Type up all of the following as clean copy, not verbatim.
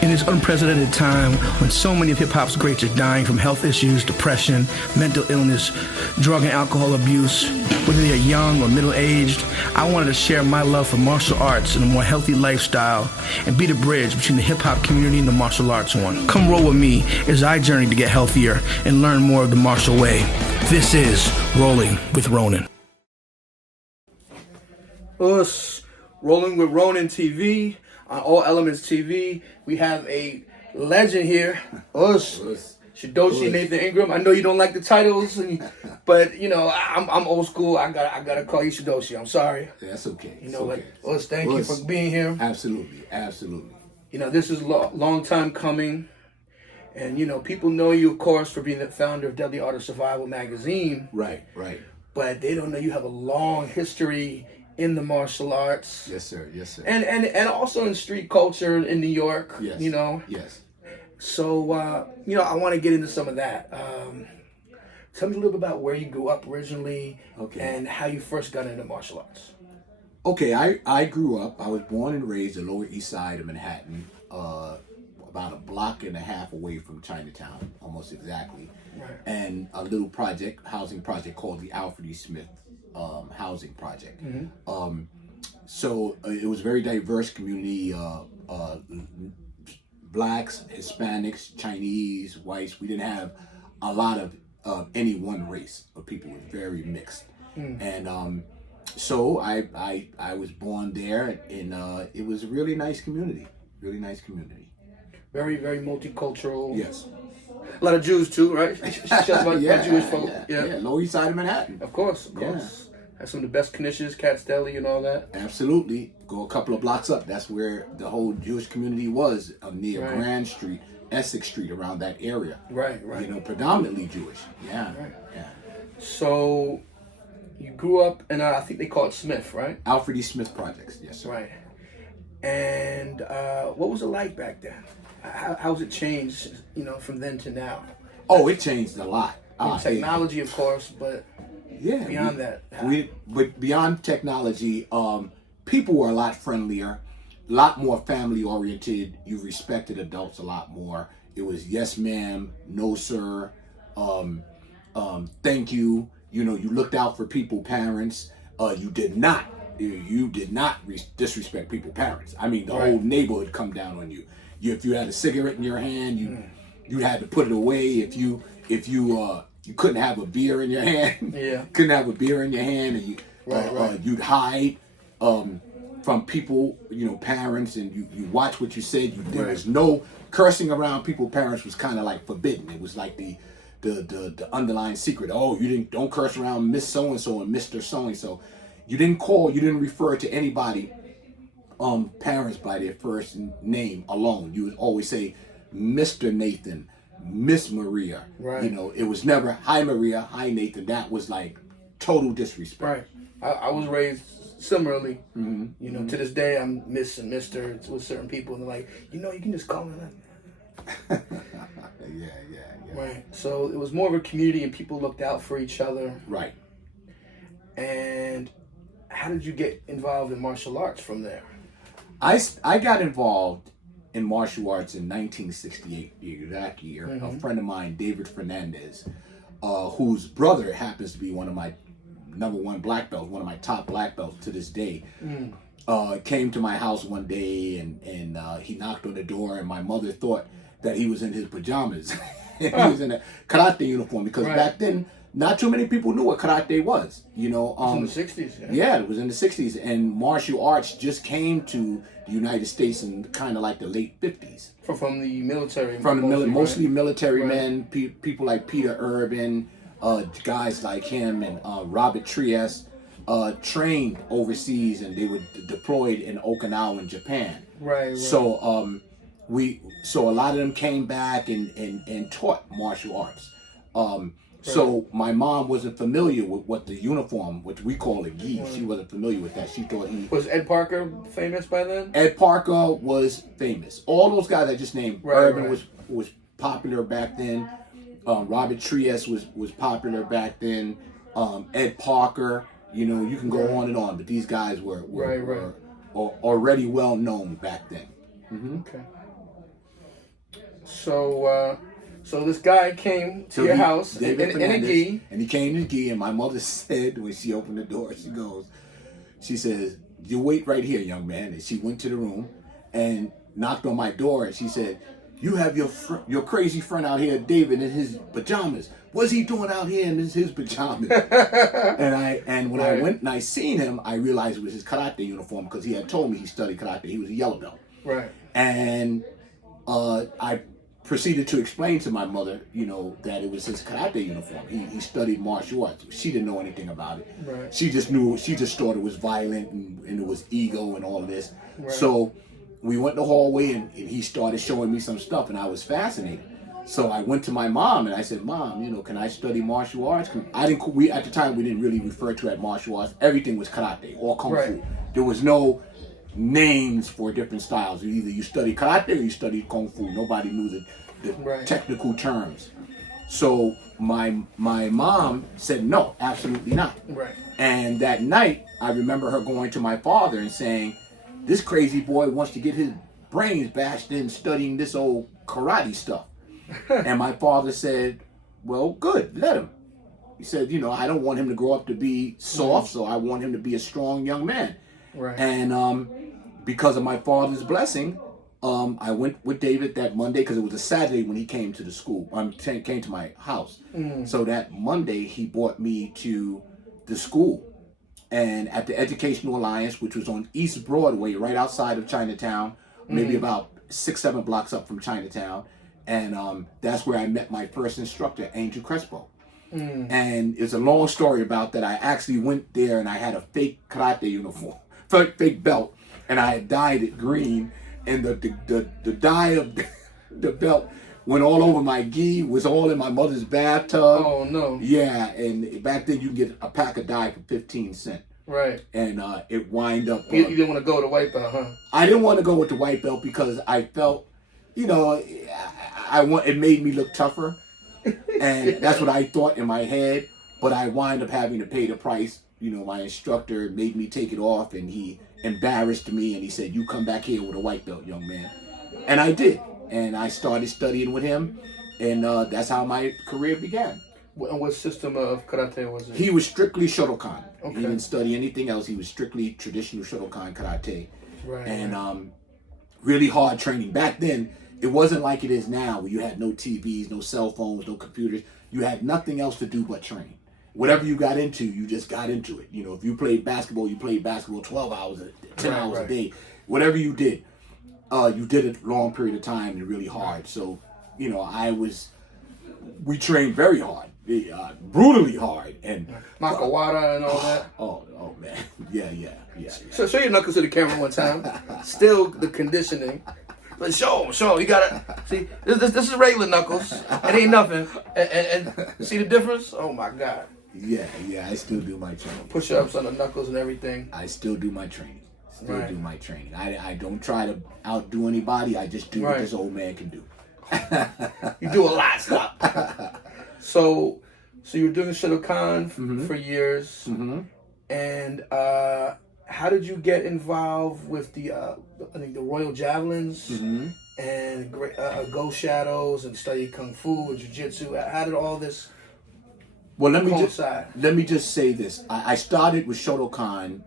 In this unprecedented time, when so many of hip-hop's greats are dying from health issues, depression, mental illness, drug and alcohol abuse, whether they're young or middle-aged, I wanted to share my love for martial arts and a more healthy lifestyle and be the bridge between the hip-hop community and the martial arts one. Come roll with me as I journey to get healthier and learn more of the martial way. This is Rolling with Ronin. Us, Rolling with Ronin TV. On All Elements TV, we have a legend here, Shidoshi Nathan Ingram. I know you don't like the titles, but you know I'm old school. I gotta call you Shidoshi. I'm sorry. That's okay. You know what? Thank you for being here. Absolutely. You know, this is long time coming, and you know people know you, of course, for being the founder of Deadly Art of Survival magazine. Right. But they don't know you have a long history in the martial arts. Yes, sir. And also in street culture in New York. Yes. You know. Yes. So you know, I want to get into some of that. Tell me a little bit about where you grew up originally, and how you first got into martial arts. Okay, I grew up. I was born and raised in the Lower East Side of Manhattan, about a block and a half away from Chinatown, almost exactly. Right. And a little housing project called the Alfred E. Smith housing project. Mm-hmm. So it was a very diverse community, blacks, Hispanics, Chinese, whites. We didn't have a lot of any one race of people. It was very mixed. And so I was born there, and it was a really nice community. Very, very multicultural. Yes. A lot of Jews too, right? Just about Jewish folk. Yeah, Lower East Side of Manhattan. Of course. Has some of the best knishes, Cat's Deli and all that. Absolutely. Go a couple of blocks up. That's where the whole Jewish community was, near Grand Street, Essex Street, around that area. Right. You know, predominantly Jewish. Yeah. So, you grew up in, I think they call it Smith, right? Alfred E. Smith Projects, yes, sir. Right. And what was it like back then? How's it changed, you know, from then to now? Oh, it changed a lot. Technology, of course, but beyond that. But beyond technology, people were a lot friendlier, a lot more family oriented. You respected adults a lot more. It was yes ma'am, no sir, thank you. You know, you looked out for people, parents. You did not disrespect people, parents. I mean, the whole neighborhood come down on you. If you had a cigarette in your hand, you had to put it away. If you couldn't have a beer in your hand, and you'd hide from people, you know, parents, and you watch what you said. There was no cursing around people. Parents was kind of like forbidden. It was like the underlying secret. Oh, don't curse around Miss So and So and Mr. So and So. You didn't refer to anybody, parents by their first name alone. You would always say Mr. Nathan, Miss Maria. Right. You know, it was never hi Maria, hi Nathan. That was like total disrespect. Right. I was raised similarly. Mm-hmm. You know, to this day I'm Miss and Mr. with certain people, and they're like, you know, you can just call me like Yeah. Right. So it was more of a community, and people looked out for each other. Right. And how did you get involved in martial arts from there? I got involved in martial arts in 1968, the exact year. Mm-hmm. A friend of mine, David Fernandez, whose brother happens to be one of my number one black belts, one of my top black belts to this day, came to my house one day, and he knocked on the door, and my mother thought that he was in his pajamas. He was in a karate uniform, because back then, not too many people knew what karate was. You know, in the 60s. Yeah, it was in the 60s, and martial arts just came to the United States in kind of like the late 50s. From the military. Mostly military men, people like Peter Urban, guys like him, and Robert Trieste, trained overseas, and they were deployed in Okinawa in Japan. Right. So so a lot of them came back and taught martial arts. So my mom wasn't familiar with what the uniform, which we call a gi. She wasn't familiar with that. She thought Was Ed Parker famous by then? Ed Parker was famous. All those guys I just named. Urban was popular back then. Robert Trieste was popular back then. Ed Parker, you know, you can go on and on, but these guys were already well known back then. Okay. So this guy came to your house in a gi. And he came in a gi, and my mother said when she opened the door, she says, "You wait right here, young man." And she went to the room and knocked on my door, and she said, "You have your crazy friend out here, David, in his pajamas. What's he doing out here in his pajamas?" and when I went and I seen him, I realized it was his karate uniform, because he had told me he studied karate. He was a yellow belt. Right. And I proceeded to explain to my mother, that it was his karate uniform. He studied martial arts. She didn't know anything about it. Right. She just thought it was violent and it was ego and all of this. Right. So we went in the hallway and he started showing me some stuff, and I was fascinated. So I went to my mom and I said, "Mom, can I study martial arts?" At the time we didn't really refer to it as martial arts. Everything was karate or kung fu. There was no names for different styles. Either you studied karate or you studied kung fu. Nobody knew the technical terms. So my mom said, "No, absolutely not." Right. And that night, I remember her going to my father and saying, "This crazy boy wants to get his brains bashed in studying this old karate stuff." And my father said, "Well, good, let him." He said, "I don't want him to grow up to be soft, so I want him to be a strong young man." Right. And because of my father's blessing, I went with David that Monday, because it was a Saturday when he came to the school. Came to my house. So that Monday he brought me to the school, and at the Educational Alliance, which was on East Broadway, right outside of Chinatown, maybe about 6-7 blocks up from Chinatown, and that's where I met my first instructor, Angel Crespo. And it's a long story about that. I actually went there and I had a fake karate uniform, fake belt, and I had dyed it green, and the dye of the belt went all over my gi, was all in my mother's bathtub. Oh no. Yeah, and back then you can get a pack of dye for 15 cents. Right. And it wind up. You didn't want to go with the white belt, huh? I didn't want to go with the white belt because I felt, it made me look tougher, and that's what I thought in my head. But I wind up having to pay the price. My instructor made me take it off, and he embarrassed me, and he said, "You come back here with a white belt, young man." And I did, and I started studying with him, and that's how my career began. And what system of karate was it? He was strictly Shotokan. Okay. He didn't study anything else. He was strictly traditional Shotokan karate. Right. And really hard training. Back then, it wasn't like it is now, where you had no TVs, no cell phones, no computers. You had nothing else to do but train. Whatever you got into, you just got into it. If you played basketball, you played basketball 12 hours, 10 hours a day. Whatever you did it a long period of time and really hard. So, we trained very hard, brutally hard. And Makawara and all that. Oh man. Yeah. So show your knuckles to the camera one time. Still the conditioning. But show him. You gotta see. This is regular knuckles. It ain't nothing. And see the difference? Oh my God. Yeah. I still do my training. Push-ups on the knuckles and everything. I still do my training. Do my training. I don't try to outdo anybody. I just do what this old man can do. You do a lot, stop. So you were doing Shotokan for years, and how did you get involved with the I think the Royal Javelins and Go Shadows and study Kung Fu and Jiu Jitsu? How did all this? Well, let me just say this. I started with Shotokan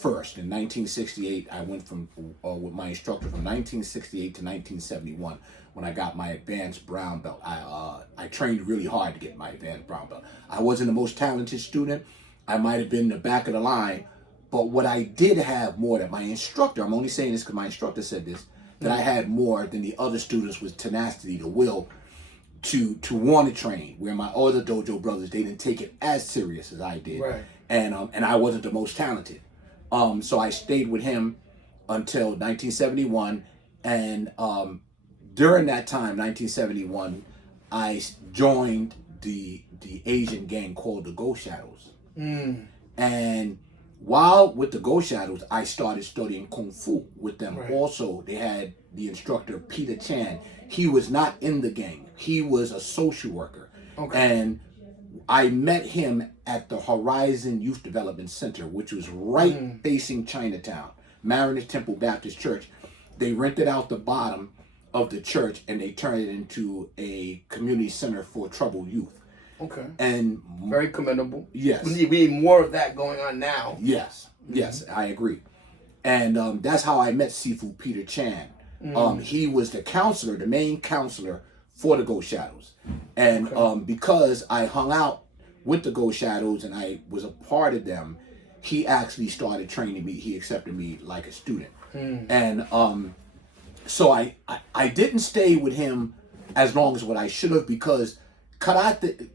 first in 1968. I went from with my instructor from 1968 to 1971 when I got my advanced brown belt. I trained really hard to get my advanced brown belt. I wasn't the most talented student. I might have been in the back of the line, but what I did have more than my instructor, I'm only saying this because my instructor said this, that I had more than the other students was tenacity, the will to want to train, where my other dojo brothers, they didn't take it as serious as I did. Right. And I wasn't the most talented. So I stayed with him until 1971, and during that time, 1971, I joined the Asian gang called the Go Shadows. And while with the Go Shadows, I started studying Kung Fu with them. Also, they had the instructor, Peter Chan. He was not in the gang. He was a social worker. And I met him at the Horizon Youth Development Center, which was right facing Chinatown. Mariners Temple Baptist Church. They rented out the bottom of the church and they turned it into a community center for troubled youth. Okay. And very commendable. Yes. We need more of that going on now. Yes. Yes, I agree. And that's how I met Sifu Peter Chan. He was the counselor, the main counselor for the Ghost Shadows. And because I hung out with the Ghost Shadows and I was a part of them, he actually started training me. He accepted me like a student. And so I didn't stay with him as long as what I should have, because karate,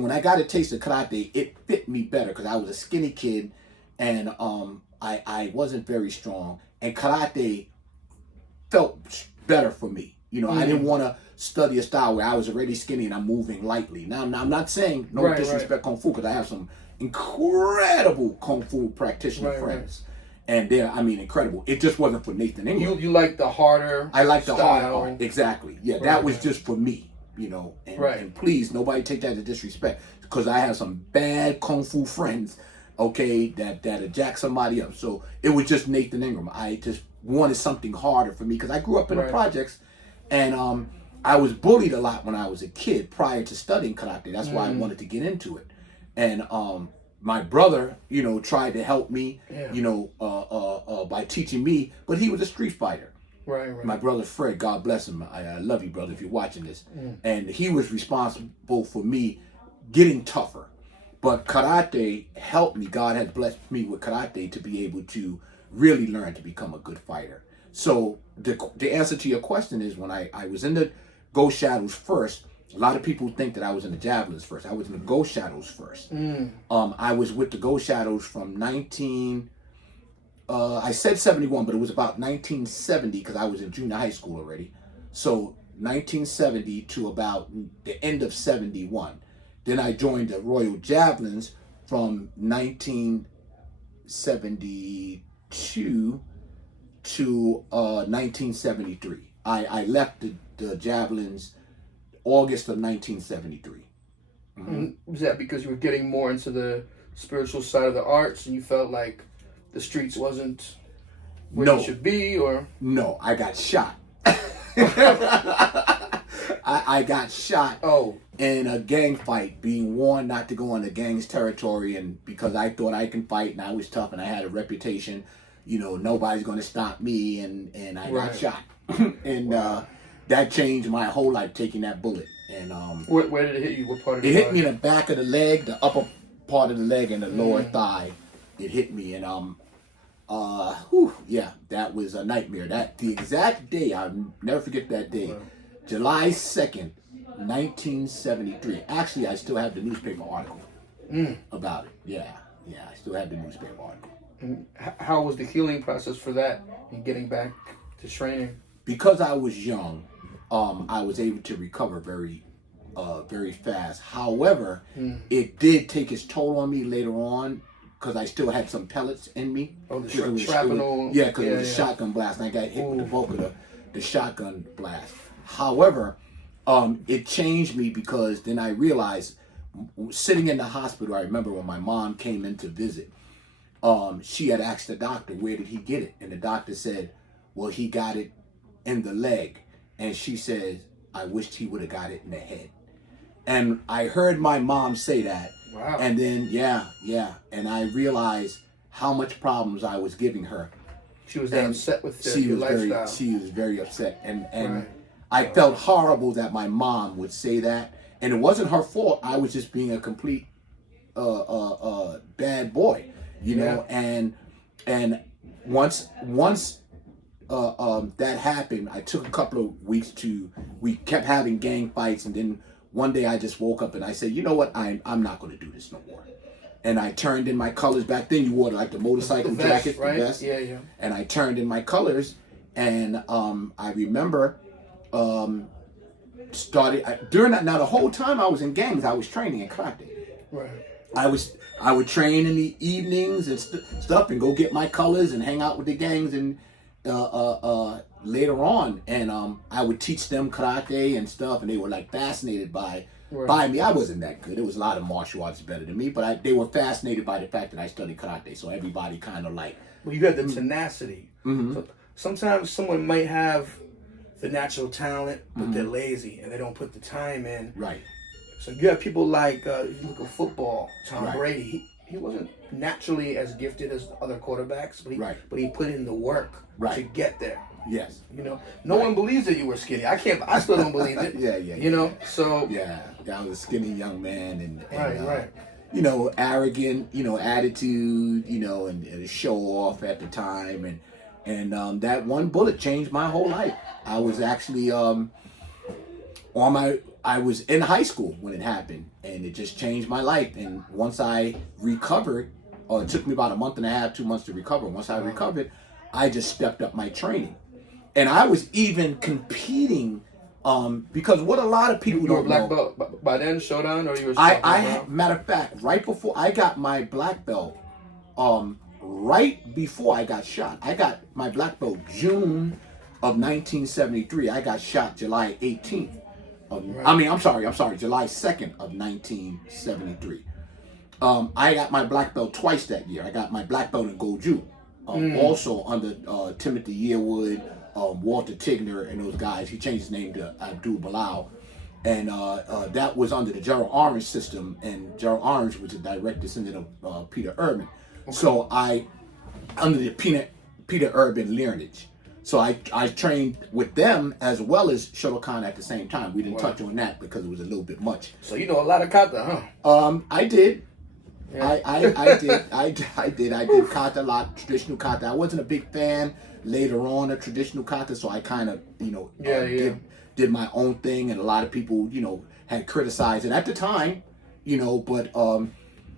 when I got a taste of karate, it fit me better because I was a skinny kid and I wasn't very strong, and karate felt better for me. You know, I didn't want to study a style where I was already skinny and I'm moving lightly. Now I'm not saying no disrespect Kung Fu, because I have some incredible Kung Fu practitioner friends. And they're, I mean, incredible. It just wasn't for Nathan Ingram. You like the harder I like the style. hard part. Exactly. Yeah, that was just for me, you know. And please, nobody take that as disrespect, because I have some bad Kung Fu friends, okay, that'll jack somebody up. So it was just Nathan Ingram. I just wanted something harder for me because I grew up in the projects, and I was bullied a lot when I was a kid prior to studying karate. That's why I wanted to get into it. And my brother, you know, tried to help me, you know, by teaching me, but he was a street fighter. My brother Fred, God bless him. I love you, brother, if you're watching this. And he was responsible for me getting tougher. But karate helped me. God has blessed me with karate to be able to really learn to become a good fighter. So the answer to your question is, when I was in the Ghost Shadows first, a lot of people think that I was in the Javelins first. I was in the Ghost Shadows first. I was with the Ghost Shadows from I said 71, but it was about 1970 because I was in junior high school already. So 1970 to about the end of 71. Then I joined the Royal Javelins from 1972 to 1973. I left the Javelins August of 1973. Was that because you were getting more into the spiritual side of the arts and you felt like the streets wasn't where you should be, or? No, I got shot. I got shot in a gang fight, being warned not to go on the gang's territory, and because I thought I can fight and I was tough and I had a reputation, you know, nobody's going to stop me, and I got shot. And that changed my whole life, taking that bullet. And where did it hit you? What part of the It hit me in the back of the leg, the upper part of the leg, and the lower thigh. It hit me, and that was a nightmare. The exact day, I'll never forget that day. July 2nd, 1973. Actually, I still have the newspaper article about it. Yeah, I still have the newspaper article. And how was the healing process for that and getting back to training? Because I was young, I was able to recover very fast. However, it did take its toll on me later on, because I still had some pellets in me. Oh, the shrapnel. Because it was a shotgun blast, and I got hit with the bulk of the shotgun blast. However, it changed me, because then I realized, sitting in the hospital, I remember when my mom came in to visit, she had asked the doctor, where did he get it? And the doctor said, well, he got it in the leg. And she said, I wished he would have got it in the head. And I heard my mom say that. Wow. And then, and I realized how much problems I was giving her. She was that upset with your lifestyle. She was very upset. And I felt horrible that my mom would say that. And it wasn't her fault. I was just being a complete bad boy, you know. And once that happened, I took a couple of weeks we kept having gang fights, and then one day I just woke up and I said, you know what, I'm not going to do this no more. And I turned in my colors. Back then you wore like the motorcycle jacket, right? the vest. Yeah. And I turned in my colors, and I remember during that. Now the whole time I was in gangs, I was training in karate. Right. I would train in the evenings and stuff, and go get my colors and hang out with the gangs, and later on, and I would teach them karate and stuff, and they were like fascinated by by me. I wasn't that good. There was a lot of martial arts better than me, but they were fascinated by the fact that I studied karate. So everybody kind of like. Well, you had the tenacity. So sometimes someone might have the natural talent, but they're lazy and they don't put the time in. Right. So you have people like, you look at football, Tom Brady. He wasn't naturally as gifted as other quarterbacks, but he put in the work to get there. Yes. You know, no one believes that you were skinny. I still don't believe it. Yeah. You know, so. Yeah, I was a skinny young man and right. You know, arrogant, you know, attitude, you know, and a show off at the time. And that one bullet changed my whole life. I was actually, I was in high school when it happened, and it just changed my life. And once I recovered, it took me about a month and a half, 2 months to recover. Once I recovered, I just stepped up my training. And I was even competing, because what a lot of people you don't were black know. belt by then, Shodan, or you were? Matter of fact, right before I got my black belt, right before I got shot, I got my black belt June of 1973. I got shot July 18th. I'm sorry, July 2nd of 1973. I got my black belt twice that year. I got my black belt in Goju, also under Timothy Yearwood, Walter Tigner, and those guys. He changed his name to Abdul Bilal. And that was under the Gerald Orange system, and Gerald Orange was a direct descendant of Peter Urban. Okay. So under the Peter Urban lineage. So I trained with them as well as Shotokan at the same time. We didn't touch on that because it was a little bit much. So you know a lot of kata, huh? I did. Yeah. I did kata a lot, traditional kata. I wasn't a big fan later on of traditional kata, so I kind of, did my own thing, and a lot of people, had criticized it at the time, but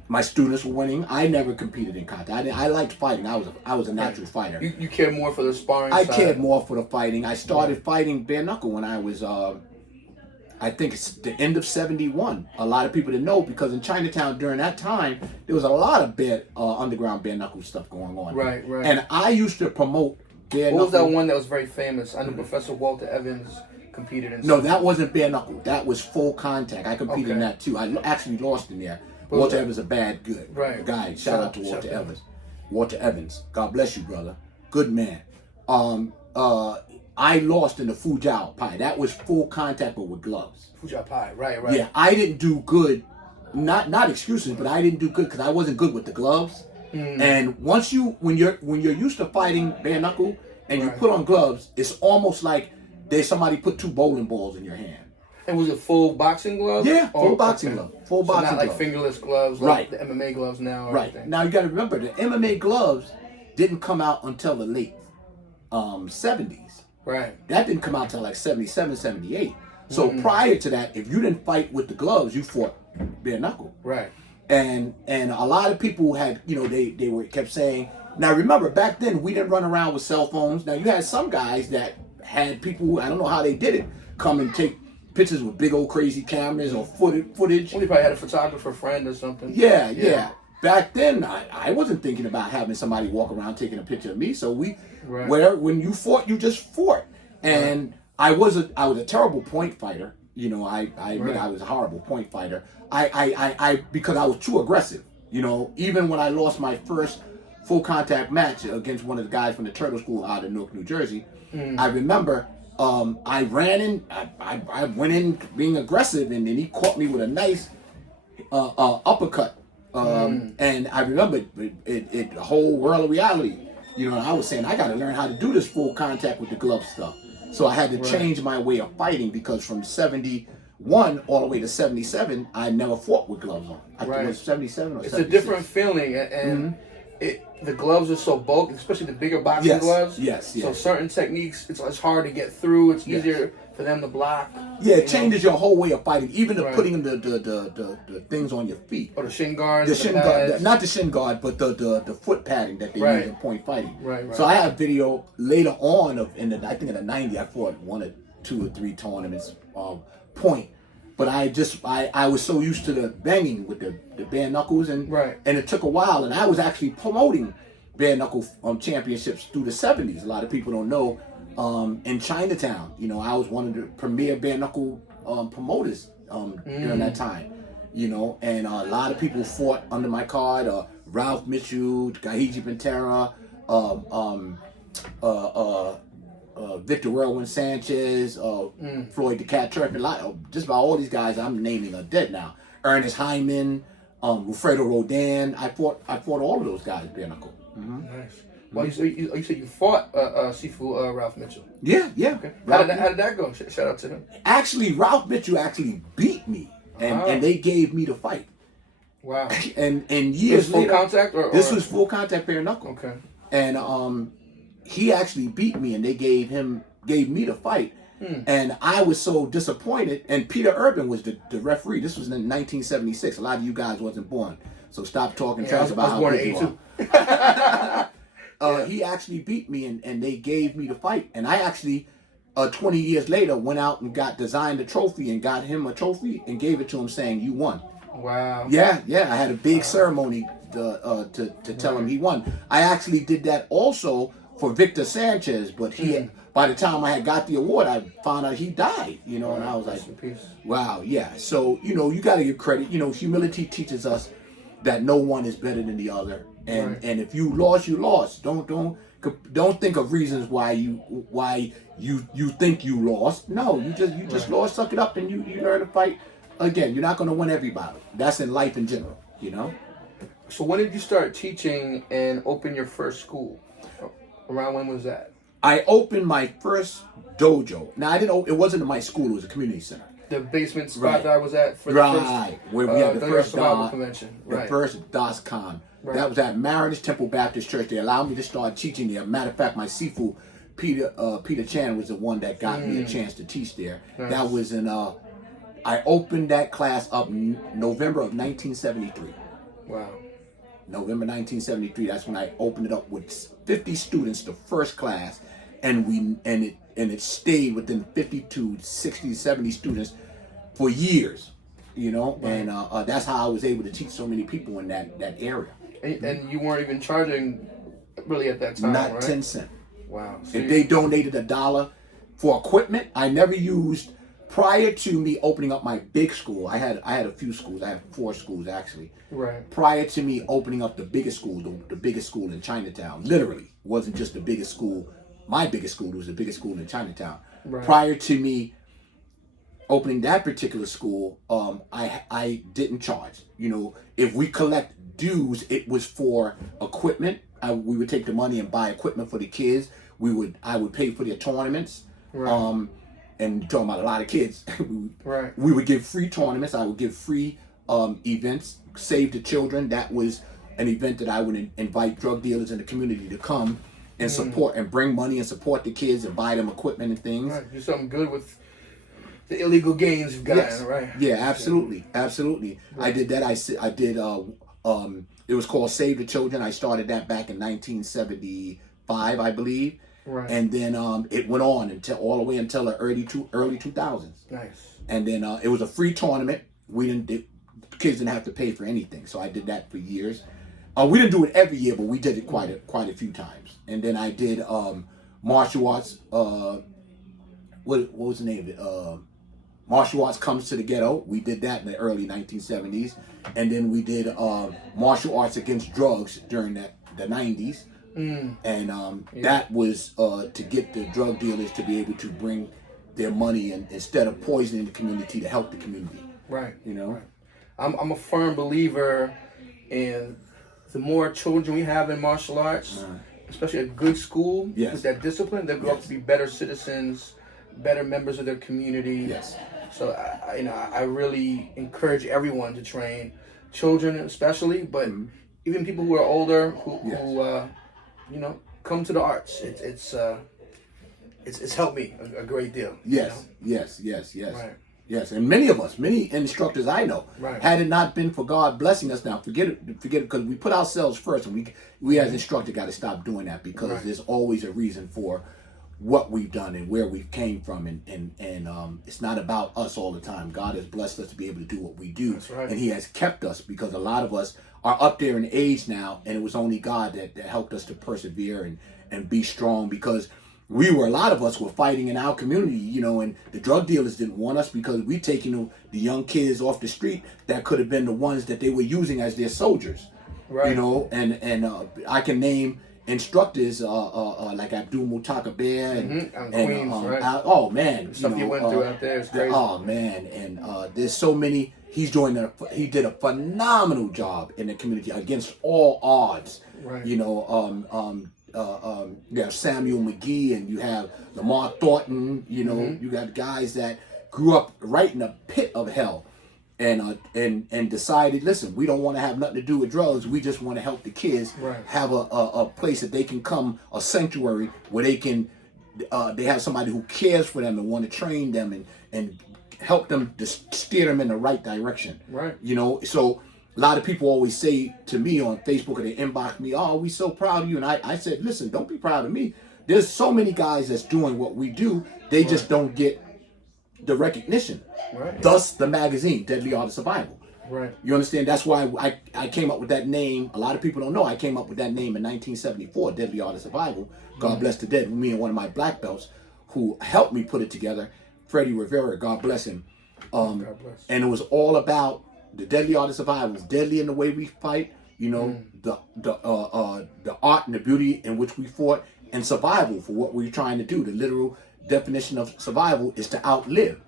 my students were winning. I never competed in kata. I liked fighting. I was a natural fighter. You cared more for the sparring I side? cared more for the fighting. I started fighting bare knuckle when I was, I think it's the end of 71. A lot of people didn't know, because in Chinatown during that time, there was a lot of underground bare knuckle stuff going on. Right. And I used to promote bare knuckle. What was that one that was very famous? I know Professor Walter Evans competed in. No, that wasn't bare knuckle. That was full contact. I competed in that too. I actually lost in there. Walter Evans is a good guy. Shout out to Walter Evans. Walter Evans. God bless you, brother. Good man. I lost in the Fujao Pai. That was full contact, but with gloves. Fujao Pai, right. Yeah, I didn't do good. Not excuses, but I didn't do good because I wasn't good with the gloves. And once when you're used to fighting bare knuckle and you put on gloves, it's almost like somebody put two bowling balls in your hand. And was it full boxing gloves? Yeah, full boxing glove. Full boxing not like glove. fingerless gloves, like the MMA gloves now. Or anything. Now you got to remember, the MMA gloves didn't come out until the late 70s. Right. That didn't come out until like 77, 78. So prior to that, if you didn't fight with the gloves, you fought bare knuckle. Right. And a lot of people had, they kept saying. Now remember, back then we didn't run around with cell phones. Now you had some guys that had people, I don't know how they did it, come and take pictures with big old crazy cameras or footage. Well, they probably had a photographer friend or something. Yeah. Back then, I wasn't thinking about having somebody walk around taking a picture of me. So when you fought, you just fought. And I was a terrible point fighter. I admit I was a horrible point fighter. Because I was too aggressive. Even when I lost my first full contact match against one of the guys from the Turtle School out of Newark, New Jersey, I remember. I ran in. I went in being aggressive, and then he caught me with a nice uppercut. And I remember it the whole world of reality. I was saying I got to learn how to do this full contact with the glove stuff. So I had to change my way of fighting, because from 71 all the way to 77, I never fought with gloves on. I think it was 77 or 76. It's a different feeling, and the gloves are so bulky, especially the bigger boxing gloves. Yes. So certain techniques, it's hard to get through. It's easier for them to block. Yeah, it changes your whole way of fighting, even putting the things on your feet. Or the shin guard. The shin guard, not the shin guard, but the foot padding that they use in point fighting. Right. So I have video later on in the 90s, I fought 1 or 2 or 3 tournaments point. But I was so used to the banging with the bare knuckles, and it took a while. And I was actually promoting bare knuckle championships through the 70s. A lot of people don't know. In Chinatown, I was one of the premier bare knuckle promoters during that time, you know, and a lot of people fought under my card. Ralph Mitchell, Kahiji Pantera, Victor Relwin Sanchez, Floyd the Cat Turpin, just about all these guys I'm naming are dead now. Ernest Hyman, Wilfredo Rodin. I fought all of those guys bare knuckle. Nice. Well, you said you fought Sifu Ralph Mitchell. Yeah. Okay. How did that go? Shout out to him. Actually, Ralph Mitchell actually beat me, and they gave me the fight. Wow. And years full later, contact this was full contact bare knuckle. Okay. And he actually beat me, and they gave me the fight. And I was so disappointed. And Peter Urban was the referee. This was in 1976. A lot of you guys wasn't born, so stop talking trash about how good you are. He actually beat me, and they gave me the fight. And I actually, 20 years later, went out and designed a trophy and got him a trophy and gave it to him, saying, "You won." Wow. Yeah. I had a big ceremony to tell him he won. I actually did that also for Victor Sanchez, but by the time I had got the award, I found out he died. You know, and I was like, "Wow, yeah." So you know, you got to give credit. You know, humility teaches us that no one is better than the other, and if you lost, you lost. Don't think of reasons why you think you lost. No, you just lost. Suck it up, and you learn to fight. Again, you're not going to win every battle. That's in life in general, you know? So when did you start teaching and open your first school? Around when was that? I opened my first dojo. Now, it wasn't in my school. It was a community center. The basement spot that I was at for the first... where we had the first survival convention. The first DAOS Con. That was at Mariners Temple Baptist Church. They allowed me to start teaching there. Matter of fact, my Sifu, Peter Chan, was the one that got me a chance to teach there. Nice. That was in... I opened that class up November of 1973. Wow. November 1973. That's when I opened it up with 50 students, the first class, and it stayed within 50 to 60, 70 students for years. You know, and that's how I was able to teach so many people in that area. And you weren't even charging really at that time, Not right? 10 cents. Wow. So if they donated $1 for equipment, I never used. Prior to me opening up my big school, I had a few schools. I had 4 schools actually. Right. Prior to me opening up the biggest school, the biggest school in Chinatown, literally wasn't just the biggest school. My biggest school was the biggest school in Chinatown. Right. Prior to me opening that particular school, I didn't charge. You know, if we collect dues, it was for equipment. We would take the money and buy equipment for the kids. I would pay for their tournaments. Right. And you're talking about a lot of kids. Right. We would give free tournaments. I would give free events. Save the Children. That was an event that I would invite drug dealers in the community to come and support and bring money and support the kids and buy them equipment and things. Right. Do something good with the illegal gains you've gotten, right? Yeah, absolutely. Absolutely. Right. I did that. I did, it was called Save the Children. I started that back in 1975, I believe. Right. And then it went on all the way until the early 2000s. Nice. And then it was a free tournament. Kids didn't have to pay for anything, so I did that for years. We didn't do it every year, but we did it quite a few times. And then I did martial arts. What was the name of it? Martial arts comes to the ghetto. We did that in the early 1970s, and then we did martial arts against drugs during the 90s. And that was to get the drug dealers to be able to bring their money and instead of poisoning the community to help the community. Right. You know? Right. I'm a firm believer in the more children we have in martial arts, especially a good school with that discipline, they'll grow up to be better citizens, better members of their community. Yes. So I really encourage everyone to train children especially, but even people who are older who come to the arts. It's helped me a great deal. Yes, you know? yes. Right. Yes, and many instructors I know, had it not been for God blessing us, now forget it, because we put ourselves first, and we as instructors got to stop doing that, because there's always a reason for what we've done and where we came from, and it's not about us all the time. God has blessed us to be able to do what we do, and He has kept us, because a lot of us are up there in age now, and it was only God that helped us to persevere and be strong, because a lot of us were fighting in our community, you know, and the drug dealers didn't want us because we taking the young kids off the street that could have been the ones that they were using as their soldiers, right? You know, and I can name instructors like Abdul Mutaka Bear and Queens, right? Oh man, the stuff you went through out there is crazy. Oh man, and there's so many. He did a phenomenal job in the community against all odds. Right. You know, you have Samuel McGee and you have Lamar Thornton. You know, you got guys that grew up right in the pit of hell, and decided, listen, we don't want to have nothing to do with drugs. We just want to help the kids have a place that they can come, a sanctuary where they can they have somebody who cares for them and want to train them and help them to steer them in the right direction. Right. You know, so a lot of people always say to me on Facebook, or they inbox me, oh, we so proud of you. And I said, listen, don't be proud of me. There's so many guys that's doing what we do. They just don't get the recognition. Right. Thus the magazine, Deadly Art of Survival. Right. You understand? That's why I came up with that name. A lot of people don't know I came up with that name in 1974, Deadly Art of Survival. God bless the dead. Me and one of my black belts who helped me put it together, Freddie Rivera, God bless him. God bless. And it was all about the deadly art of survival, deadly in the way we fight, you know, the art and the beauty in which we fought, and survival for what we're trying to do. The literal definition of survival is to outlive,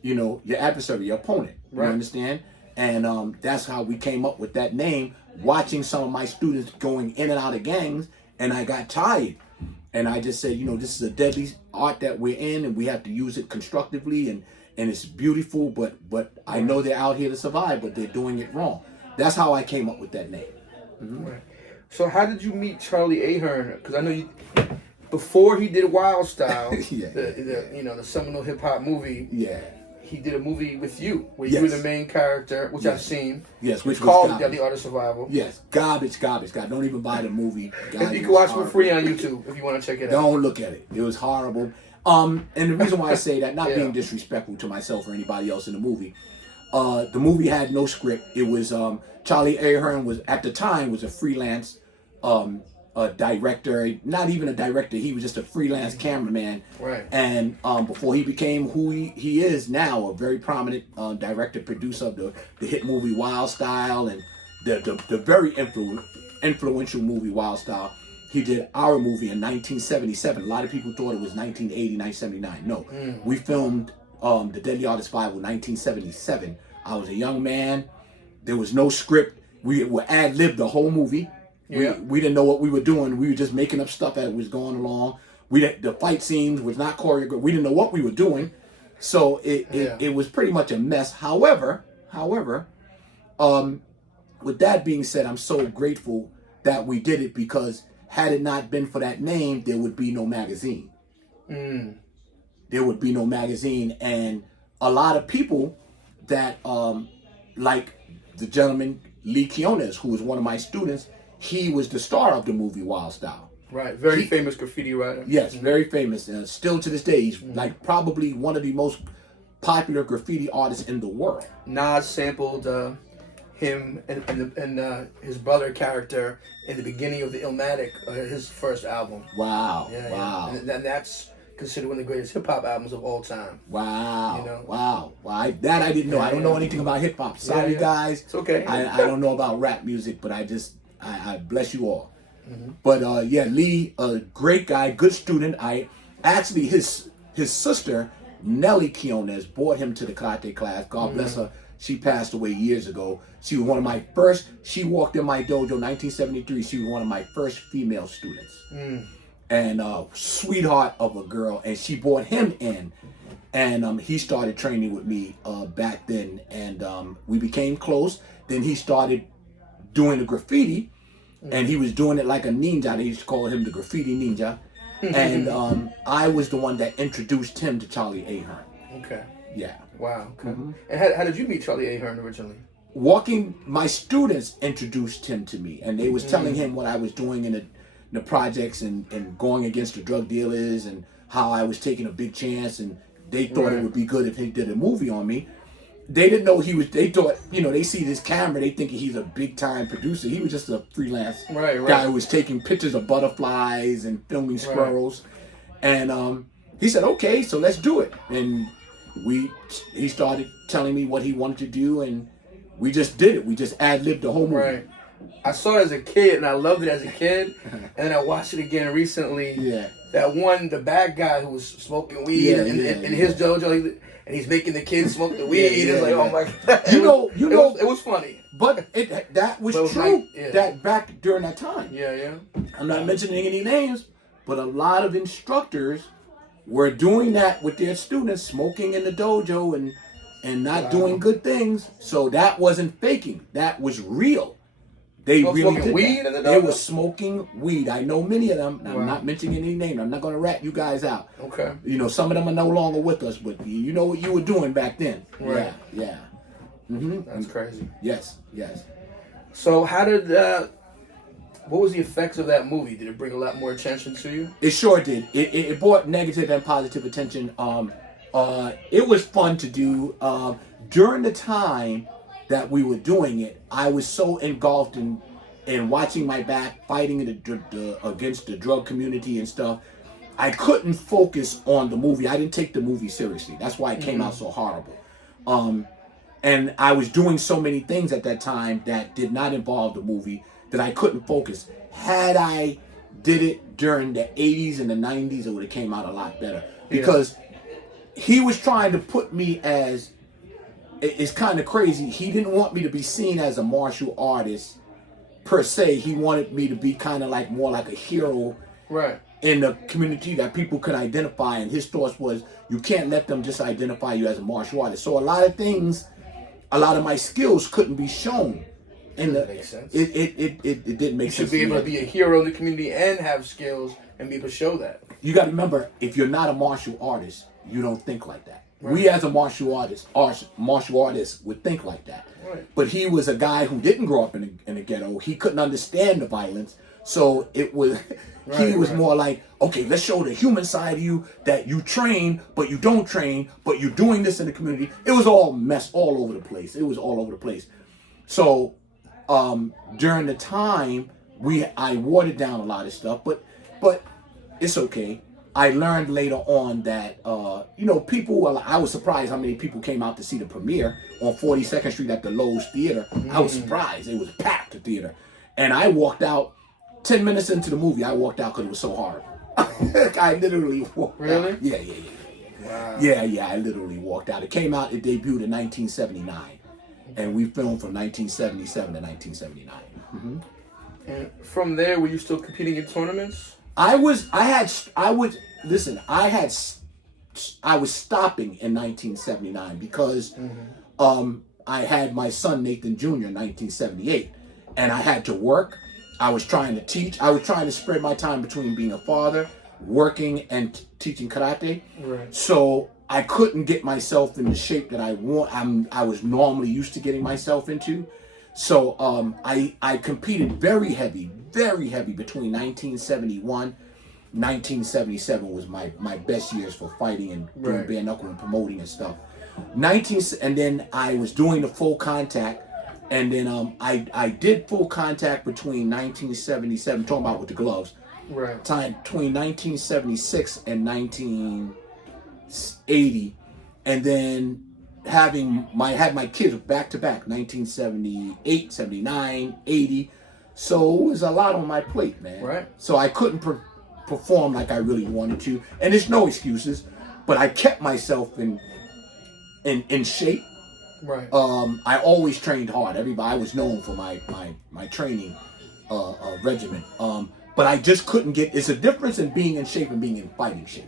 you know, your adversary, your opponent. Right. You understand? And that's how we came up with that name, watching some of my students going in and out of gangs, and I got tired. And I just said, you know, this is a deadly art that we're in, and we have to use it constructively, and it's beautiful, but I know they're out here to survive, but they're doing it wrong. That's how I came up with that name. Mm-hmm. Right. So how did you meet Charlie Ahearn? Because I know you, before he did Wildstyle, the seminal hip hop movie. Yeah. He did a movie with you, where you were the main character, which I've seen. Yes, which was called garbage. Deadly Art of Survival. Yes, garbage. Don't even buy the movie. You can watch it for free on YouTube if you want to check it out. Don't look at it. It was horrible. And the reason why I say that, not being disrespectful to myself or anybody else in the movie had no script. It was Charlie Ahearn was at the time was a freelance director, not even a director. He was just a freelance cameraman. Right. And before he became who he is now, a very prominent director, producer of the hit movie Wildstyle and the very influential movie Wildstyle. He did our movie in 1977. A lot of people thought it was 1980, 1979. No, we filmed The Deadly Art of Survival in 1977. I was a young man. There was no script. We were ad-libbed the whole movie. Yeah. We didn't know what we were doing. We were just making up stuff as it was going along. The fight scenes was not choreographed. We didn't know what we were doing. So it was pretty much a mess. However, with that being said, I'm so grateful that we did it, because had it not been for that name, there would be no magazine. There would be no magazine. And a lot of people that, like the gentleman Lee Quiones, who was one of my students, he was the star of the movie Wildstyle. Right, very famous graffiti writer. Yes, very famous. Still to this day, he's like probably one of the most popular graffiti artists in the world. Nas sampled him and his brother character in the beginning of the Illmatic, his first album. Wow, wow. And that's considered one of the greatest hip hop albums of all time. Wow, you know? Wow. I didn't know. I don't know anything about hip hop. Sorry, guys. It's okay. I don't know about rap music, but I bless you all. But Lee, a great guy, good student. His sister Nellie Quiones brought him to the karate class. God bless her. She passed away years ago. She was one of my first. She walked in my dojo 1973. She was one of my first female students. And sweetheart of a girl. And she brought him in. And he started training with me back then. And we became close. Then he started doing the graffiti. And he was doing it like a ninja. They used to call him the graffiti ninja. And I was the one that introduced him to Charlie Ahearn. Okay. Yeah. Wow. Okay. And how did you meet Charlie Ahearn originally? My students introduced him to me, and they was telling him what I was doing in the projects and going against the drug dealers, and how I was taking a big chance, and they thought it would be good if he did a movie on me. They didn't know they thought, they see this camera, they thinking he's a big time producer. He was just a freelance guy who was taking pictures of butterflies and filming squirrels. And he said, okay, so let's do it. And he started telling me what he wanted to do, and we just did it. We just ad-libbed the whole movie. Right. I saw it as a kid, and I loved it as a kid. And then I watched it again recently. Yeah. That one, the bad guy who was smoking weed in his dojo, and he's making the kids smoke the weed. It's like, oh my God. It was funny. But that was true. That back during that time. Yeah. I'm not mentioning any names, but a lot of instructors were doing that with their students, smoking in the dojo and not doing good things. So that wasn't faking. That was real. They really did weed in the dojo? They were smoking weed. I know many of them. I'm not mentioning any names. I'm not going to rat you guys out. Okay. You know, some of them are no longer with us, but you know what you were doing back then. Right. Yeah. Mm-hmm. That's crazy. Yes. So how did what was the effects of that movie? Did it bring a lot more attention to you? It sure did. It brought negative and positive attention. It was fun to do. During the time that we were doing it, I was so engulfed in watching my back, fighting against the drug community and stuff. I couldn't focus on the movie. I didn't take the movie seriously. That's why it came out so horrible. And I was doing so many things at that time that did not involve the movie that I couldn't focus. Had I did it during the 80s and the 90s, it would have came out a lot better. Because he was trying to put me as, it's kind of crazy, he didn't want me to be seen as a martial artist per se. He wanted me to be kind of like more like a hero in the community that people could identify. And his thoughts was, you can't let them just identify you as a martial artist. So a lot of things, a lot of my skills couldn't be shown. And that makes sense. It didn't make sense. You should be able to be a hero in the community and have skills and be able to show that. You got to remember, if you're not a martial artist, you don't think like that. Right. We as a martial artists would think like that. Right. But he was a guy who didn't grow up in a ghetto. He couldn't understand the violence. So it was, he was more like, okay, let's show the human side of you, that you train, but you don't train, but you're doing this in the community. It was all all over the place. It was all over the place. So during the time, I watered down a lot of stuff, but it's okay. I learned later on that, people, I was surprised how many people came out to see the premiere on 42nd Street at the Lowe's Theater. I was surprised. It was packed, the theater. And I walked out, 10 minutes into the movie, I walked out because it was so horrible. I literally walked out. Yeah. Wow. Yeah, I literally walked out. It came out, it debuted in 1979. And we filmed from 1977 to 1979. Mm-hmm. And from there, were you still competing in tournaments? I was stopping in 1979 because I had my son Nathan Jr. in 1978, and I had to work. I was trying to teach. I was trying to spread my time between being a father, working, and teaching karate. Right. So I couldn't get myself in the shape that I was normally used to getting myself into. So I competed very heavy between 1971, 1977 was my best years for fighting and doing bare knuckle and promoting and stuff. And then I was doing the full contact, and then I did full contact between 1977, talking about with the gloves, time between 1976 and 1980, and then had my kids back to back, 1978, 79, 80. So it was a lot on my plate, man. Right. So I couldn't perform like I really wanted to, and there's no excuses. But I kept myself in shape. Right. I always trained hard. I was known for my training regimen. But I just couldn't get. It's a difference in being in shape and being in fighting shape.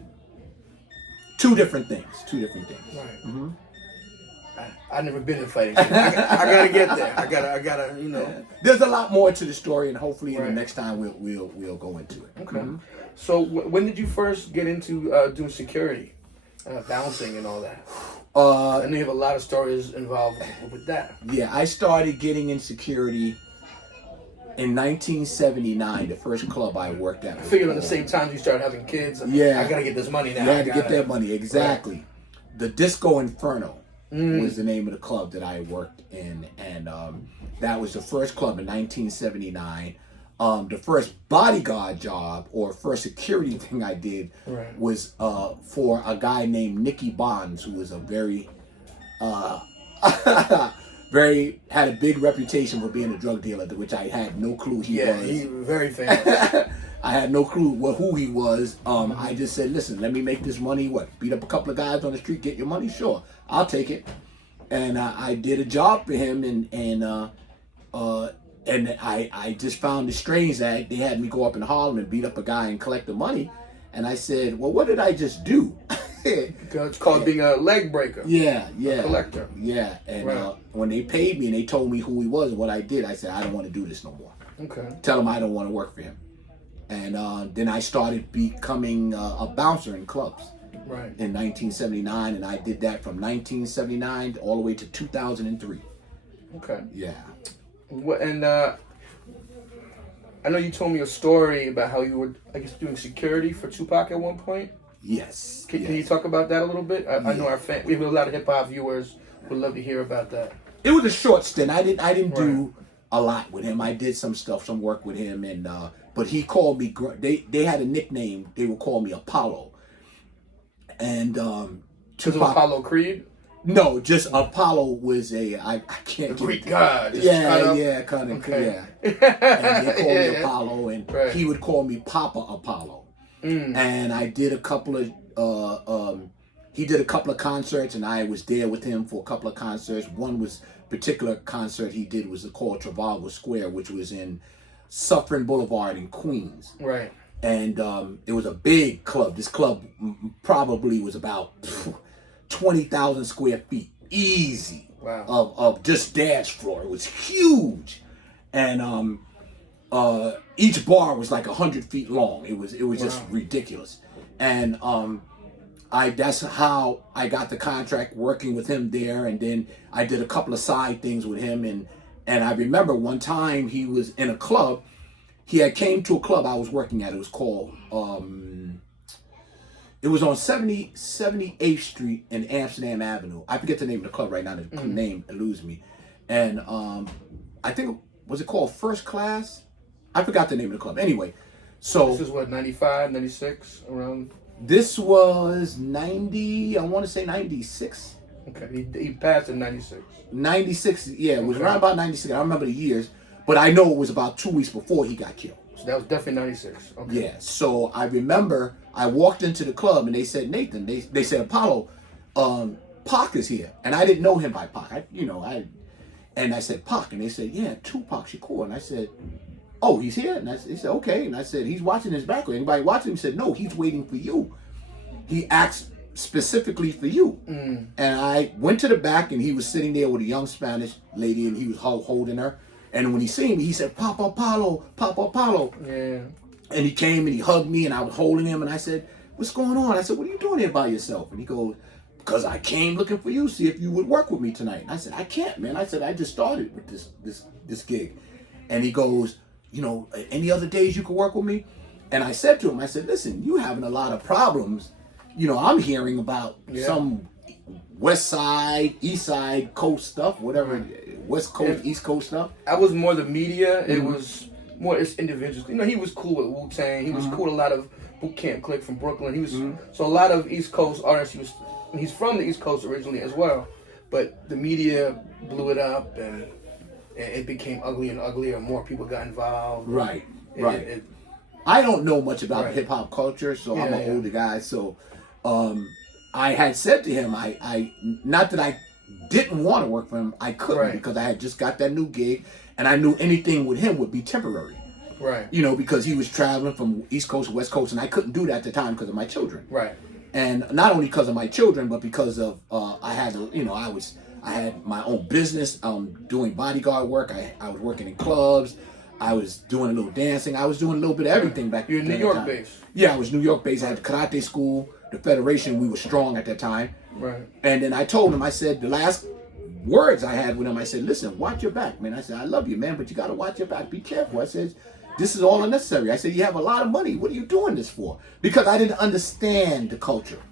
Two different things. Right. Mm-hmm. I've never been in fighting shape. I gotta get there. I gotta. There's a lot more to the story, and hopefully the next time we'll go into it. Okay. Mm-hmm. So when did you first get into doing security, bouncing, and all that? I know you have a lot of stories involved with that. Yeah, I started getting in security in 1979. The first club I worked at. I figured at the same time you started having kids. Yeah. I gotta get this money now. You had to get that money, exactly. Right. The Disco Inferno was the name of the club that I worked in, and that was the first club in 1979. The first bodyguard job or first security thing I did was for a guy named Nicky Bonds, who was a very had a big reputation for being a drug dealer, which I had no clue he was. Yeah, he was very famous. I had no clue who he was. I just said, listen, let me make this money. Beat up a couple of guys on the street, get your money? Sure, I'll take it. And I did a job for him, and I just found it strange that they had me go up in Harlem and beat up a guy and collect the money. And I said, well, what did I just do? It's called being a leg breaker. Yeah. A collector. Yeah. And when they paid me and they told me who he was and what I did, I said, I don't want to do this no more. Okay. Tell him I don't want to work for him. And then I started becoming a bouncer in clubs. Right. In 1979, and I did that from 1979 all the way to 2003. Okay. Yeah. And I know you told me a story about how you were, I guess, doing security for Tupac at one point. Yes. Can you talk about that a little bit? I know we have a lot of hip hop viewers would love to hear about that. It was a short stint. I didn't do a lot with him. I did some work with him, and but he called me. They had a nickname. They would call me Apollo. And Tupac, Apollo Creed? No, just Apollo was I can't. The Greek god. Kind of. Okay. Yeah. And they called me Apollo, and he would call me Papa Apollo. And I did a couple of he did a couple of concerts, and I was there with him for a couple of concerts. One was particular concert he did was called Trafalgar Square, which was in Suffern Boulevard in Queens. Right. And it was a big club. This club probably was about 20,000 square feet, easy. Wow. Of just dance floor. It was huge, and each bar was like 100 feet long. It was just ridiculous, and that's how I got the contract working with him there. And then I did a couple of side things with him, and I remember one time he was in a club. He had came to a club I was working at. It was called, it was on 78th Street and Amsterdam Avenue. I forget the name of the club right now. The name eludes me. And I think, was it called First Class? I forgot the name of the club. Anyway, so. This is what, 95, 96, around? This was 90, I want to say 96. Okay, he passed in 96. 96, yeah, it was around about 96. I don't remember the years. But I know it was about 2 weeks before he got killed. So that was definitely 96. Okay. Yeah. So I remember I walked into the club and they said, Nathan, they said, Apollo, Pac is here. And I didn't know him by Pac. And I said, Pac. And they said, yeah, Tupac Shakur. And I said, oh, he's here? And they said, okay. And I said, he's watching his back. Anybody watching him? He said, no, he's waiting for you. He asked specifically for you. And I went to the back and he was sitting there with a young Spanish lady and he was holding her. And when he seen me, he said, Papa Apollo, Papa Apollo. Yeah. And he came and he hugged me and I was holding him and I said, what's going on? I said, what are you doing here by yourself? And he goes, because I came looking for you, see if you would work with me tonight. And I said, I can't, man. I said, I just started with this gig. And he goes, any other days you could work with me? And I said to him, I said, listen, you having a lot of problems. I'm hearing about some West Side, East Side Coast stuff, whatever, West Coast, East Coast stuff. I was more the media. It was more it's individuals. He was cool with Wu-Tang. He was cool with a lot of Boot Camp Click from Brooklyn. He was so a lot of East Coast artists. He's from the East Coast originally as well, but the media blew it up and it became uglier and uglier. More people got involved. Right. I don't know much about hip hop culture, so I'm an older guy. So I had said to him, I not that I didn't want to work for him, I couldn't because I had just got that new gig, and I knew anything with him would be temporary. Right. Because he was traveling from East Coast to West Coast, and I couldn't do that at the time because of my children. Right. And not only because of my children, but because of I had my own business doing bodyguard work. I was working in clubs. I was doing a little dancing. I was doing a little bit of everything back then. You're New York based. Yeah, I was New York based. I had karate school, the Federation. We were strong at that time. Right. And then I told him, I said, the last words I had with him, I said, listen, watch your back, man. I said, I love you, man, but you got to watch your back. Be careful. I said, this is all unnecessary. I said, you have a lot of money. What are you doing this for? Because I didn't understand the culture.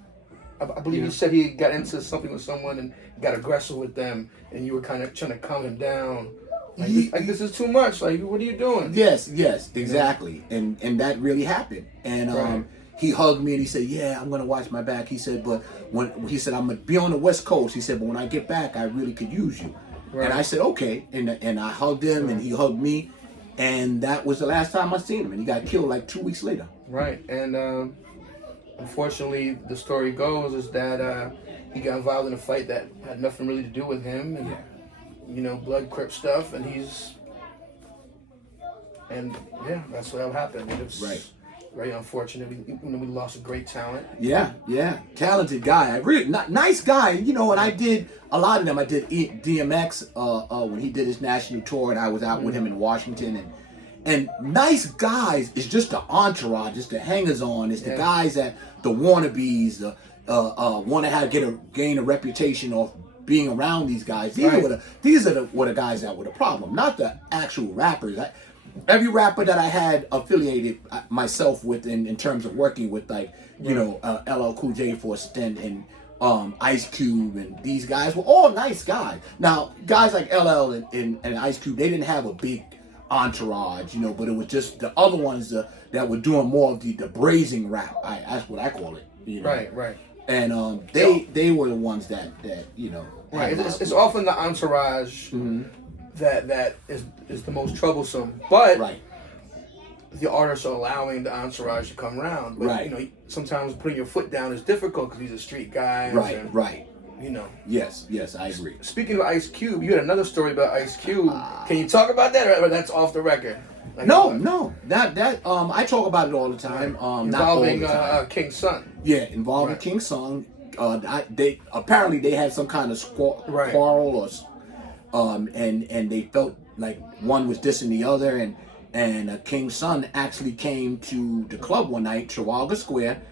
I believe you said he got into something with someone and got aggressive with them, and you were kind of trying to calm him down Like this is too much. Like, what are you doing? Yes, exactly. And that really happened. And he hugged me and he said, "Yeah, I'm gonna watch my back." He said, "But I'm gonna be on the West Coast." He said, "But when I get back, I really could use you." Right. And I said, "Okay." And I hugged him and he hugged me, and that was the last time I seen him. And he got killed like 2 weeks later. Right. And unfortunately, the story goes is that he got involved in a fight that had nothing really to do with him, and blood crip stuff, and that's what happened. It was very unfortunate. We lost a great talent. Yeah, talented guy. Really nice guy. And I did a lot of them. I did DMX when he did his national tour, and I was out with him in Washington. And nice guys is just the entourage, it's the hangers-on, it's the guys that the wannabes, want to gain a reputation of being around these guys. These are the guys that were the problem, not the actual rappers. Every rapper that I had affiliated myself with in terms of working with, like, LL Cool J for a stint, and Ice Cube, and these guys were all nice guys. Now, guys like LL and Ice Cube, they didn't have a big entourage, but it was just the other ones that were doing more of the brazing rap. That's what I call it. Right. And they were the ones that. Right. It's often the entourage that is the most troublesome, but the artists are allowing the entourage to come around. But, sometimes putting your foot down is difficult because these are street guys. Right. Yes, I agree. Speaking of Ice Cube, you had another story about Ice Cube. Can you talk about that, or that's off the record? No. That I talk about it all the time. Involving King's son. Yeah, involving King's son. They apparently had some kind of quarrel, or and they felt like one was dissing the other, and King's son actually came to the club one night, Trafalgar Square,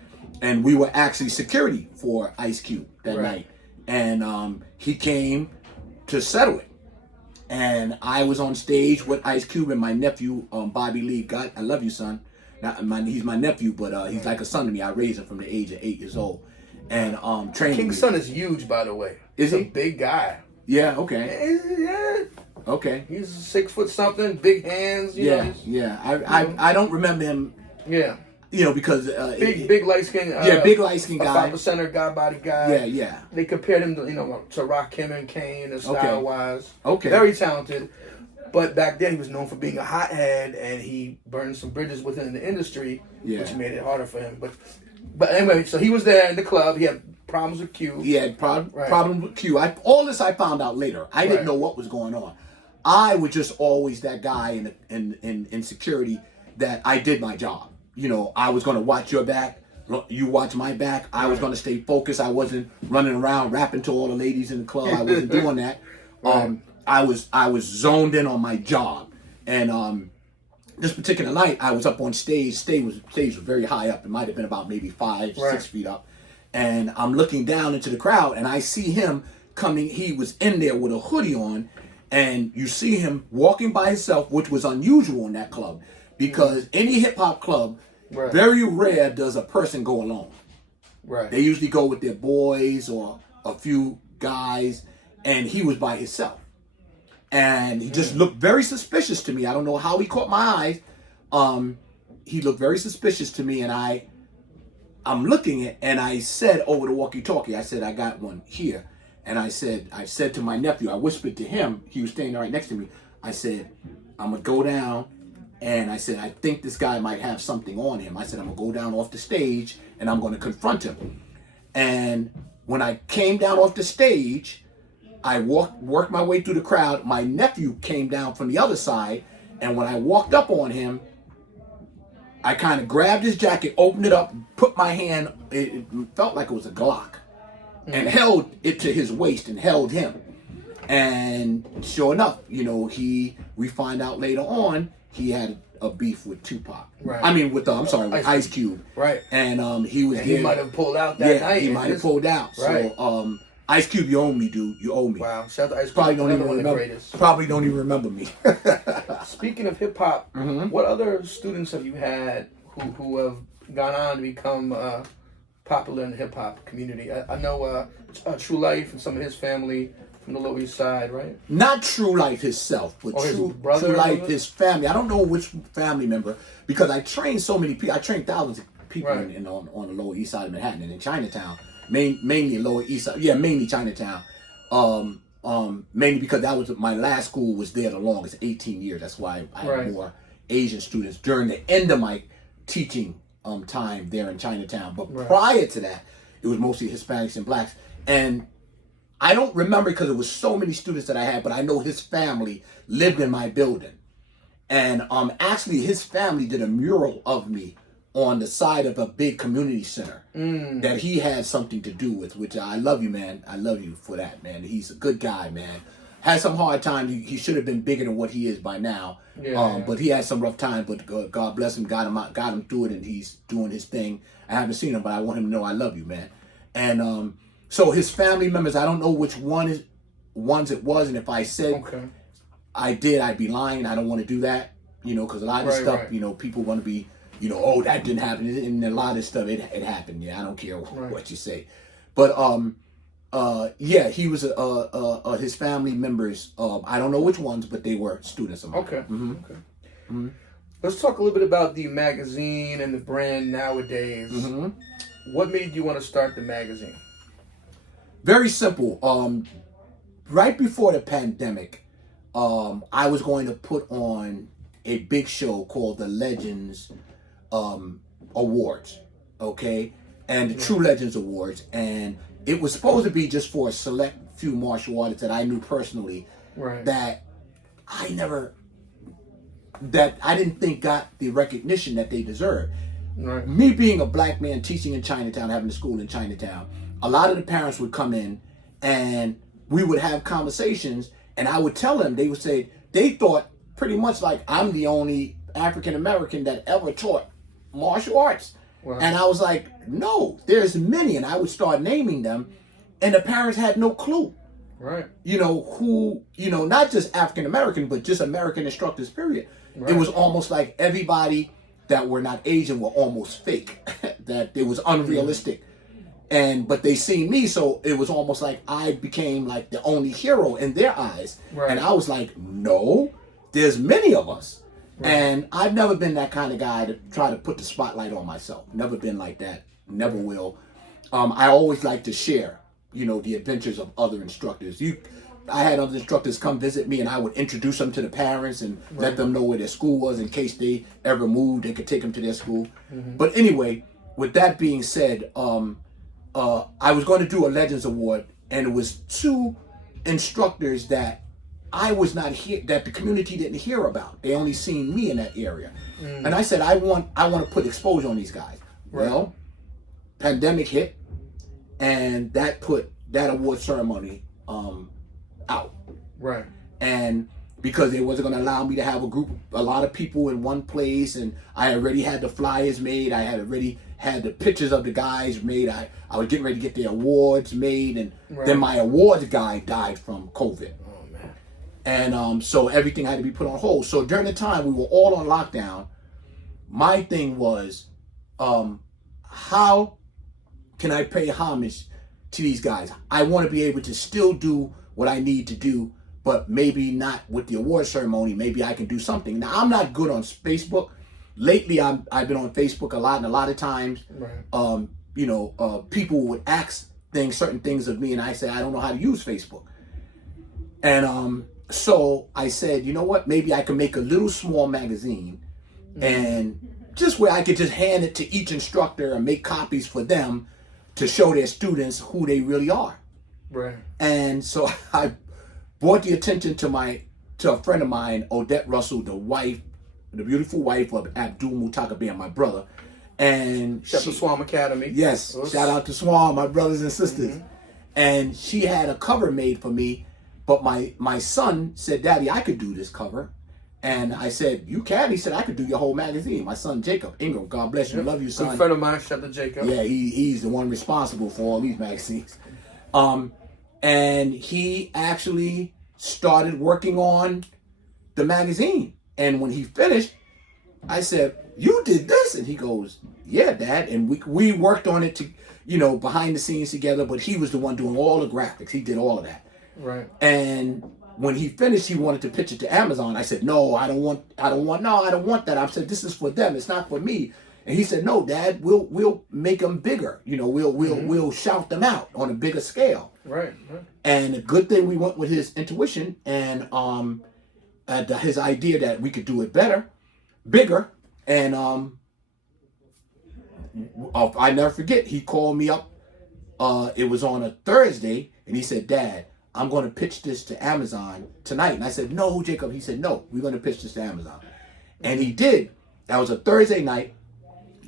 and we were actually security for Ice Cube that night. And he came to settle it. And I was on stage with Ice Cube and my nephew, Bobby Lee. God, I love you, son. He's my nephew, but he's like a son to me. I raised him from the age of 8 years old. And trained King's son is huge, by the way. Is he? A big guy. Yeah, okay. Yeah. Okay. He's 6 foot something, big hands. I don't remember him. Yeah. Because big light skin. Big light skin guy. 5%er guy, body guy. Yeah. They compared him to Rakim and Kane, style wise. Okay. Very talented, but back then he was known for being a hothead, and he burned some bridges within the industry, which made it harder for him. But anyway, so he was there in the club. He had problems with Q. He had problems with Q. All this I found out later. I didn't know what was going on. I was just always that guy in security that I did my job. I was going to watch your back, you watch my back. I was going to stay focused. I wasn't running around rapping to all the ladies in the club. I wasn't doing that. I was zoned in on my job. And this particular night, I was up on stage. Stage was very high up. It might have been about maybe 5-6 feet up. And I'm looking down into the crowd, and I see him coming. He was in there with a hoodie on, and you see him walking by himself, which was unusual in that club. Because any hip-hop club, very rare does a person go alone. Right. They usually go with their boys or a few guys, and he was by himself. And he just looked very suspicious to me. I don't know how he caught my eyes. He looked very suspicious to me, and I'm looking at, and I said over the walkie-talkie, I said, I got one here. And I said to my nephew, I whispered to him, he was standing right next to me, I said, I'm going to go down. And I said, I think this guy might have something on him. I said, I'm going to go down off the stage and I'm going to confront him. And when I came down off the stage, I worked my way through the crowd. My nephew came down from the other side. And when I walked up on him, I kind of grabbed his jacket, opened it up, put my hand, it felt like it was a Glock, and held it to his waist and held him. And sure enough, we find out later on, he had a beef with Tupac. Right. I mean, with Ice Cube. Right. And he was. And he might have pulled out that night. He might have pulled out. Right. So, Ice Cube, you owe me, dude. You owe me. Wow. Shout out to Ice Cube. Probably don't even remember me. Speaking of hip hop, what other students have you had who have gone on to become popular in the hip hop community? I know True Life and some of his family from the Lower East Side, right? Not True Life himself, but True Life, his family. I don't know which family member, because I trained so many people. I trained thousands of people on the Lower East Side of Manhattan and in Chinatown, mainly Lower East Side. Yeah, mainly Chinatown. Mainly because that was my last school was there the longest, 18 years. That's why I had more Asian students during the end of my teaching time there in Chinatown. But prior to that, it was mostly Hispanics and blacks. And I don't remember because it was so many students that I had, but I know his family lived in my building. And actually his family did a mural of me on the side of a big community center that he had something to do with, which I love you, man. I love you for that, man. He's a good guy, man. Had some hard times. He should have been bigger than what he is by now. But he had some rough times, but God bless him, got him through it, and he's doing his thing. I haven't seen him, but I want him to know I love you, man. And so his family members, I don't know which ones it was, and if I said I did, I'd be lying. I don't want to do that, because a lot of stuff, people want to be, oh, that didn't happen, and a lot of stuff, it happened. Yeah, I don't care what you say, but yeah, he was his family members. I don't know which ones, but they were students of mine. Okay. Let's talk a little bit about the magazine and the brand nowadays. What made you want to start the magazine? Very simple. Right before the pandemic, I was going to put on a big show called the Legends Awards, okay? And the True Legends Awards. And it was supposed to be just for a select few martial artists that I knew personally that I didn't think got the recognition that they deserved. Me being a black man teaching in Chinatown, having a school in Chinatown, a lot of the parents would come in and we would have conversations, and I would tell them, they would say, they thought pretty much like I'm the only African American that ever taught martial arts. And I was like, no, there's many, and I would start naming them, and the parents had no clue. Who, not just African American, but just American instructors, period. It was almost like everybody that were not Asian were almost fake, that it was unrealistic. But they seen me, so it was almost like I became like the only hero in their eyes. And I was like, no, there's many of us. And I've never been that kind of guy to try to put the spotlight on myself. Never been like that. Never will. I always like to share, the adventures of other instructors. I had other instructors come visit me, and I would introduce them to the parents and let them know where their school was in case they ever moved. They could take them to their school. But anyway, with that being said, I was going to do a Legends Award, and it was 2 instructors that I was not here, that the community didn't hear about. They only seen me in that area. And I said, I want to put exposure on these guys. Well, pandemic hit, and that put that award ceremony out. And because they wasn't going to allow me to have a lot of people in one place, and I already had the flyers made. I had already had the pictures of the guys made. I was getting ready to get the awards made, and then my awards guy died from COVID. And so everything had to be put on hold. So during the time we were all on lockdown, my thing was, how can I pay homage to these guys? I want to be able to still do what I need to do, but maybe not with the award ceremony. Maybe I can do something. Now, I'm not good on Facebook. Lately, I've been on Facebook a lot, and a lot of times, people would ask certain things of me, and I say, I don't know how to use Facebook. And so I said, you know what? Maybe I can make a little small magazine, and just where I could just hand it to each instructor and make copies for them to show their students who they really are. And so I brought the attention to a friend of mine, Odette Russell, the beautiful wife of Abdul Mutakabe, my brother. And shout out to Swam Academy. Yes, shout out to Swam, my brothers and sisters. And she had a cover made for me. But my son said, Daddy, I could do this cover. And I said, you can? He said, I could do your whole magazine. My son, Jacob Ingram, God bless you, love you, son. Good friend of mine, shout out to Jacob. Yeah, he's the one responsible for all these magazines. And he actually started working on the magazine. And when he finished, I said, you did this? And he goes, yeah, Dad. And we worked on it behind the scenes together, but he was the one doing all the graphics. He did all of that. Right. And when he finished, he wanted to pitch it to Amazon. I said, no, I don't want that. I said, this is for them. It's not for me. And he said, no, Dad, we'll make them bigger. You know, we'll shout them out on a bigger scale. Right. And a good thing we went with his intuition and his idea that we could do it bigger. And I never forget, he called me up. It was on a Thursday, and he said, Dad, I'm going to pitch this to Amazon tonight. And I said, no, Jacob. He said, no, we're going to pitch this to Amazon. And he did. That was a Thursday night.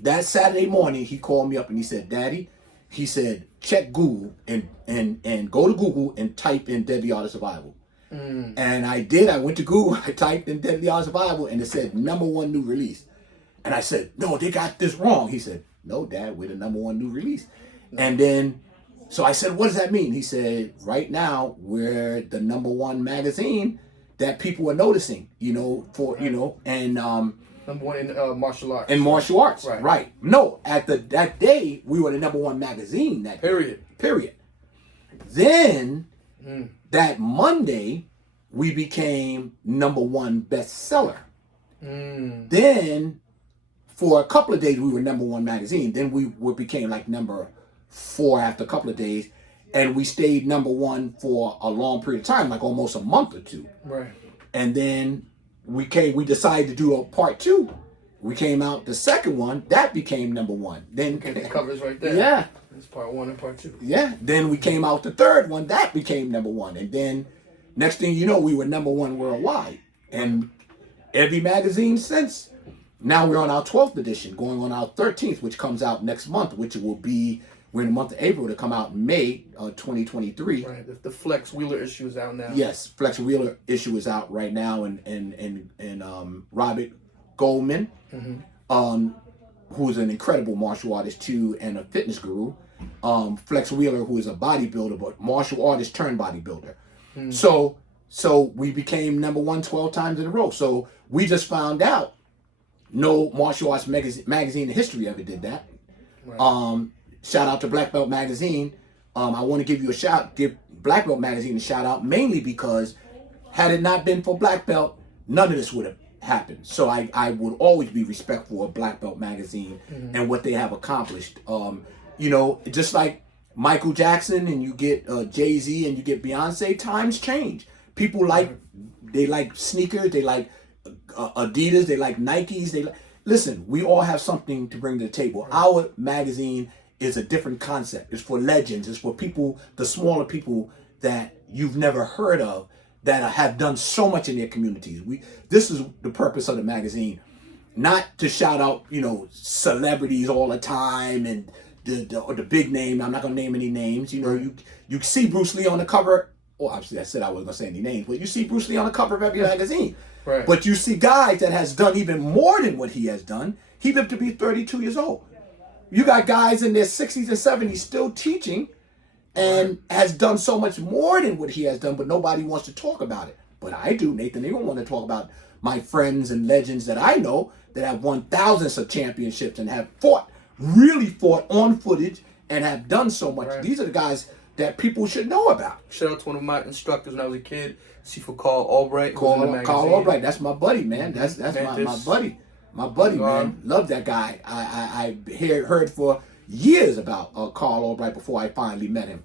That Saturday morning, he called me up and he said, Daddy, he said, check Google and go to Google and type in Deadly Art of Survival. And I did. I went to Google. I typed in Deadly Art of Survival, and it said #1 new release. And I said, no, they got this wrong. He said, no, Dad, we're the #1 new release. And then, so I said, what does that mean? He said, right now, we're the #1 magazine that people are noticing, and #1 in martial arts. In martial arts, right. No, that day, we were the #1 magazine. Period. Then, that Monday, we became #1 bestseller. Then, for a couple of days, we were #1 magazine. Then we became like number 4 after a couple of days. And we stayed #1 for a long period of time, like almost a month or two. Right. And then we decided to do a part 2. We came out the second one, that became #1. Then the covers right there. Yeah. It's part 1 and part 2. Yeah. Then we came out the third one, that became #1. And then next thing you know, we were #1 worldwide. And every magazine since. Now we're on our 12th edition, going on our 13th, which comes out next month, which will be, we're in the month of April, to come out in May 2023. Right. The Flex Wheeler issue is out now. Yes, Flex Wheeler issue is out right now, and Robert Goldman, who's an incredible martial artist too, and a fitness guru. Flex Wheeler, who is a bodybuilder, but martial artist turned bodybuilder. So we became #1 12 times in a row. So we just found out no martial arts magazine in history ever did that. Right. Shout out to Black Belt Magazine. I want to give Black Belt Magazine a shout out, mainly because had it not been for Black Belt, none of this would have happened. So I would always be respectful of Black Belt Magazine and what they have accomplished. Just like Michael Jackson and you get Jay-Z and you get Beyonce, times change. People they like sneakers, they like Adidas, they like Nikes, listen, we all have something to bring to the table. Our magazine is a different concept. It's for legends. It's for people, the smaller people that you've never heard of, that have done so much in their communities. This is the purpose of the magazine, not to shout out, celebrities all the time and the big name. I'm not gonna name any names. You see Bruce Lee on the cover. Well, obviously I said I wasn't gonna say any names, but you see Bruce Lee on the cover of every magazine. Right. But you see guys that has done even more than what he has done. He lived to be 32 years old. You got guys in their 60s and 70s still teaching and has done so much more than what he has done, but nobody wants to talk about it. But I do, Nathan. They don't want to talk about my friends and legends that I know that have won thousands of championships and have really fought on footage and have done so much. Right. These are the guys that people should know about. Shout out to one of my instructors when I was a kid, Sifu Carl Albright. Carl Albright, that's my buddy, man. That's my buddy. My buddy, man. Love that guy. I heard for years about Carl Albright before I finally met him.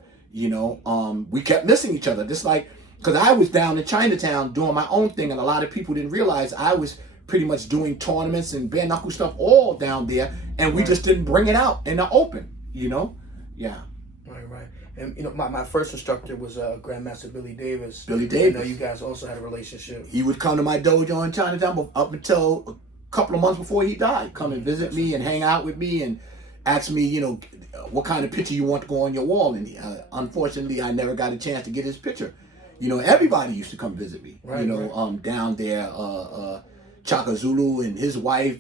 We kept missing each other. Just like, because I was down in Chinatown doing my own thing, and a lot of people didn't realize I was pretty much doing tournaments and bare knuckle stuff all down there, and we just didn't bring it out in the open, Yeah. Right. And my first instructor was Grandmaster Billy Davis. Billy Davis. I know you guys also had a relationship. He would come to my dojo in Chinatown up until a couple of months before he died. Come and visit me and hang out with me and ask me, what kind of picture you want to go on your wall. And unfortunately, I never got a chance to get his picture. Everybody used to come visit me. Right, down there, Chaka Zulu and his wife,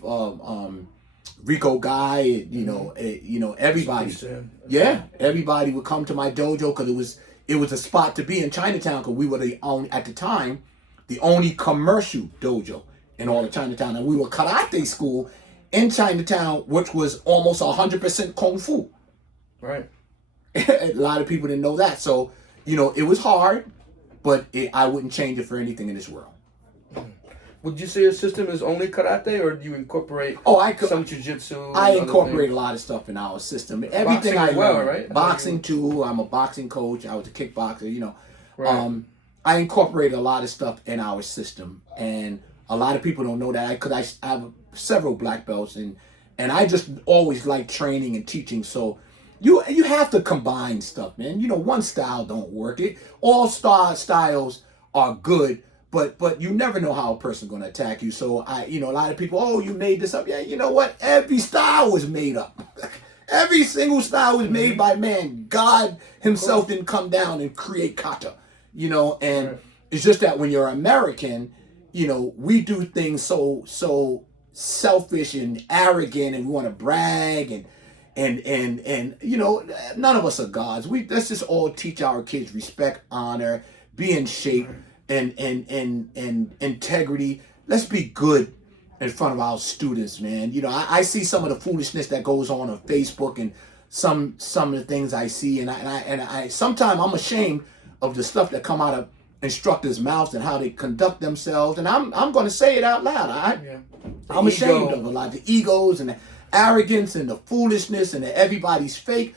Rico Guy, everybody. Everybody would come to my dojo because it was a spot to be in Chinatown, because we were at the time the only commercial dojo in all of Chinatown, and we were karate school in Chinatown, which was almost 100% kung fu. Right. A lot of people didn't know that, so it was hard, but I wouldn't change it for anything in this world. Would you say your system is only karate, or do you incorporate some jiu-jitsu? I incorporate a lot of stuff in our system. Everything I learned, right? Boxing too. I'm a boxing coach. I was a kickboxer. You know, right. I incorporate a lot of stuff in our system, and a lot of people don't know that because I have several black belts, and I just always like training and teaching. So you have to combine stuff, man. You know, one style don't work. All styles are good. But you never know how a person's going to attack you. So a lot of people, oh, you made this up. Yeah, you know what? Every style was made up. Every single style was made by man. God himself didn't come down and create kata, you know. And it's just that when you're American, you know, we do things so selfish and arrogant, and we want to brag and you know, none of us are gods. Let's just all teach our kids respect, honor, be in shape. And integrity. Let's be good in front of our students, man. You know, I see some of the foolishness that goes on Facebook, and some of the things I see, and I sometimes I'm ashamed of the stuff that come out of instructors' mouths and how they conduct themselves. And I'm going to say it out loud. I'm ashamed of a lot of the egos and the arrogance and the foolishness and the everybody's fake.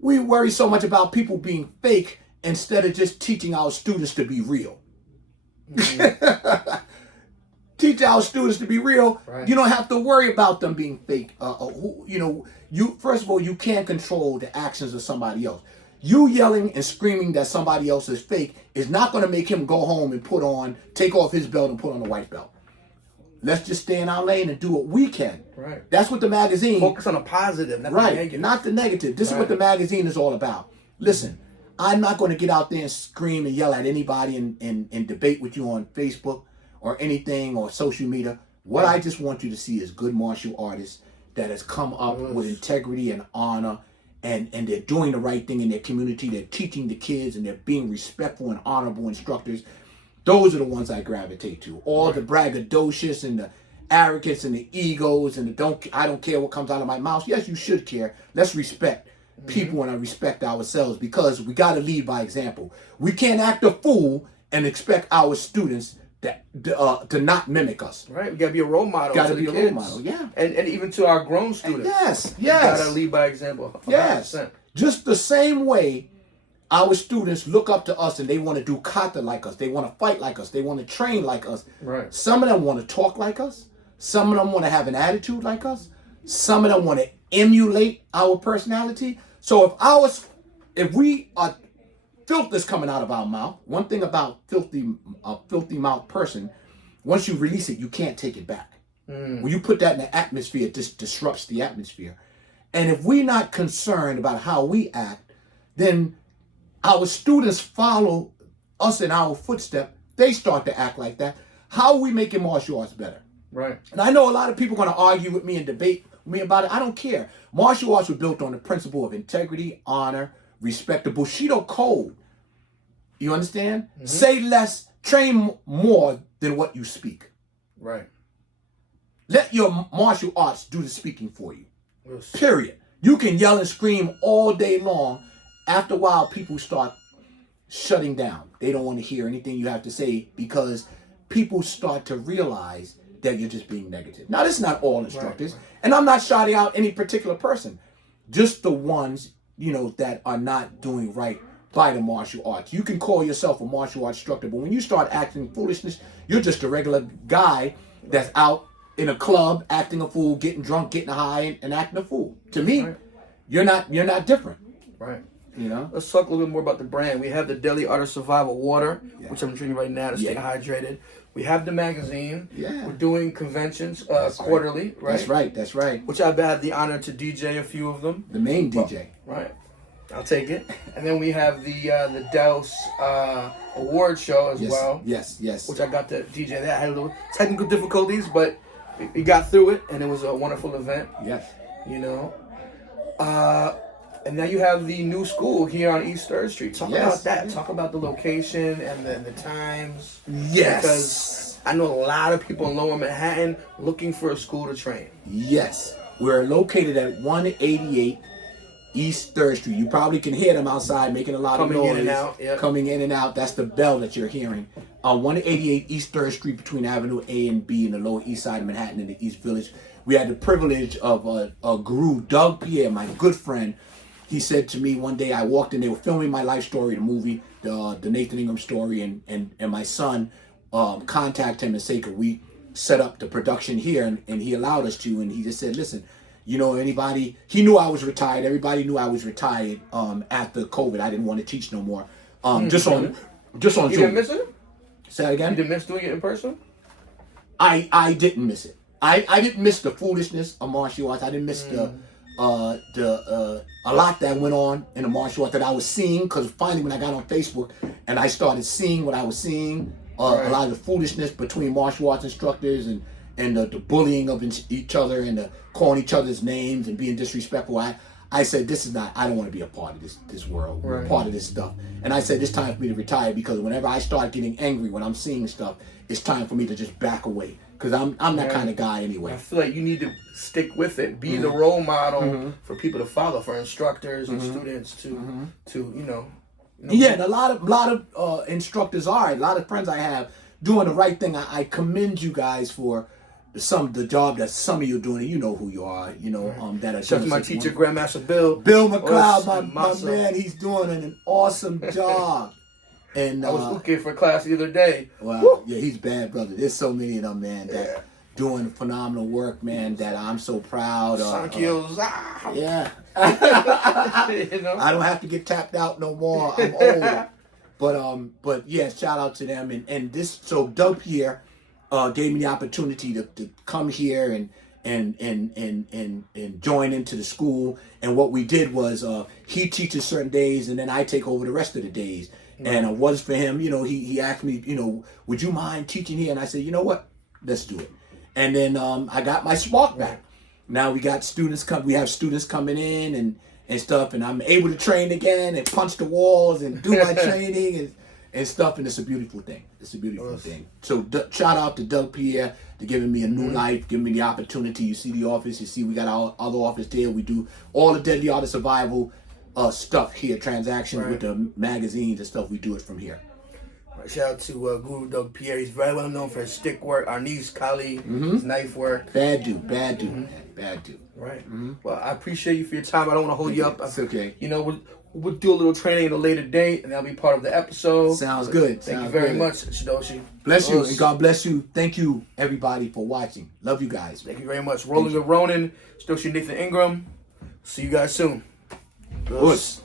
We worry so much about people being fake instead of just teaching our students to be real. Teach our students to be real. Right. You don't have to worry about them being fake. First of all, you can't control the actions of somebody else. You yelling and screaming that somebody else is fake is not going to make him go home and take off his belt and put on a white belt. Let's just stay in our lane and do what we can. Right. That's what the magazine. Focus on the positive, not the negative. Not the negative. This is what the magazine is all about. Listen. I'm not going to get out there and scream and yell at anybody and debate with you on Facebook or anything or social media. What I just want you to see is good martial artists that has come up with integrity and honor, and they're doing the right thing in their community. They're teaching the kids, and they're being respectful and honorable instructors. Those are the ones I gravitate to. All the braggadocious and the arrogance and the egos and I don't care what comes out of my mouth. Yes, you should care. Let's respect people and I respect ourselves, because we got to lead by example. We can't act a fool and expect our students to not mimic us. Right, we got to be a role model. Got to be a role model, yeah. And even to our grown students. Yes. We got to lead by example. 100%. Yes. Just the same way our students look up to us and they want to do kata like us. They want to fight like us. They want to train like us. Right. Some of them want to talk like us. Some of them want to have an attitude like us. Some of them want to emulate our personality. So if we are filth is coming out of our mouth, one thing about a filthy mouth person, once you release it, you can't take it back. When you put that in the atmosphere, it just disrupts the atmosphere. And if we're not concerned about how we act, then our students follow us in our footsteps. They start to act like that. How are we making martial arts better? Right. And I know a lot of people are going to argue with me and debate me about it. I don't care. Martial arts were built on the principle of integrity, honor, respect, the Bushido code. You understand? Mm-hmm. Say less, train more than what you speak. Right. Let your martial arts do the speaking for you. Yes. Period. You can yell and scream all day long. After a while, people start shutting down. They don't want to hear anything you have to say, because people start to realize that you're just being negative. Now, this is not all instructors, right. And I'm not shouting out any particular person, just the ones, that are not doing right by the martial arts. You can call yourself a martial arts instructor, but when you start acting foolishness, you're just a regular guy that's out in a club acting a fool, getting drunk, getting high, and acting a fool. To me, right. You're not different. Right. Let's talk a little bit more about the brand. We have the Daily Art of Survival water, which I'm drinking right now to stay hydrated. We have the magazine. Yeah. We're doing conventions quarterly, right? That's right. Which I've had the honor to DJ a few of them. The main DJ. Right. I'll take it. And then we have the DAOS award show as well. Yes. Which I got to DJ that. I had a little technical difficulties, but we got through it, and it was a wonderful event. Yes. And now you have the new school here on East 3rd Street. Talk about that. Talk about the location and the times. Yes. Because I know a lot of people in Lower Manhattan looking for a school to train. Yes. We're located at 188 East 3rd Street. You probably can hear them outside making a lot of noise. Coming in and out, yeah. Coming in and out. That's the bell that you're hearing. 188 East 3rd Street between Avenue A and B in the Lower East Side of Manhattan in the East Village. We had the privilege of Guru Doug Pierre, my good friend. He said to me one day, I walked in, they were filming my life story, the movie, the Nathan Ingram story, and my son contacted him and said, could we set up the production here? And he allowed us to, and he just said, listen, you know, anybody, he knew I was retired. Everybody knew I was retired after COVID. I didn't want to teach no more. Just on You Zoom. didn't miss it? Say that again? You didn't miss doing it in person? I didn't miss it. I didn't miss the foolishness of martial arts. I didn't miss a lot that went on in the martial arts that I was seeing, because finally when I got on Facebook and I started seeing what I was seeing, a lot of the foolishness between martial arts instructors and the bullying of each other and the calling each other's names and being disrespectful. I said, this is not, I don't want to be a part of this world, part of this stuff. And I said, it's time for me to retire, because whenever I start getting angry when I'm seeing stuff, it's time for me to just back away. Because I'm that kind of guy anyway. I feel like you need to stick with it. Be the role model for people to follow, for instructors and students to you know. Yeah, and a lot of instructors are. A lot of friends I have doing the right thing. I commend you guys for the job that some of you are doing. And you know who you are. You know that are. Shout out to my teacher, Grandmaster Bill. Bill McLeod, my man. He's doing an awesome job. And I was okay for class the other day. Wow, Woo! yeah, he's bad, brother. There's so many of them, man, that doing phenomenal work, man, that I'm so proud of. Yeah. You know? I don't have to get tapped out no more. I'm older. But yeah, shout out to them. And this, so Doug Pierre gave me the opportunity to come here and join into the school. And what we did was he teaches certain days and then I take over the rest of the days. And it was for him, you know, he asked me, you know, would you mind teaching here? And I said, you know what, let's do it. And then I got my spark back. Now we got students we have students coming in and stuff, and I'm able to train again and punch the walls and do my training and stuff, and it's a beautiful thing. It's a beautiful thing. So shout out to Doug Pierre for giving me a new life, giving me the opportunity. You see the office, you see we got our other office there. We do all the Deadly Art of Survival stuff here, transactions with the magazines and stuff. We do it from here. Shout out to Guru Doug Pierre. He's very well known for his stick work. Our niece, Kali, his knife work. Bad dude, man. Bad dude. Right. Well, I appreciate you for your time. I don't want to hold you up. It's okay. You know, we'll do a little training at a later date, and that'll be part of the episode. Sounds good. Thank you very much, Shidoshi. Bless you, and God bless you. Thank you, everybody, for watching. Love you guys. Thank you very much. Rolling with Ronin, Shidoshi Nathan Ingram. See you guys soon. Us.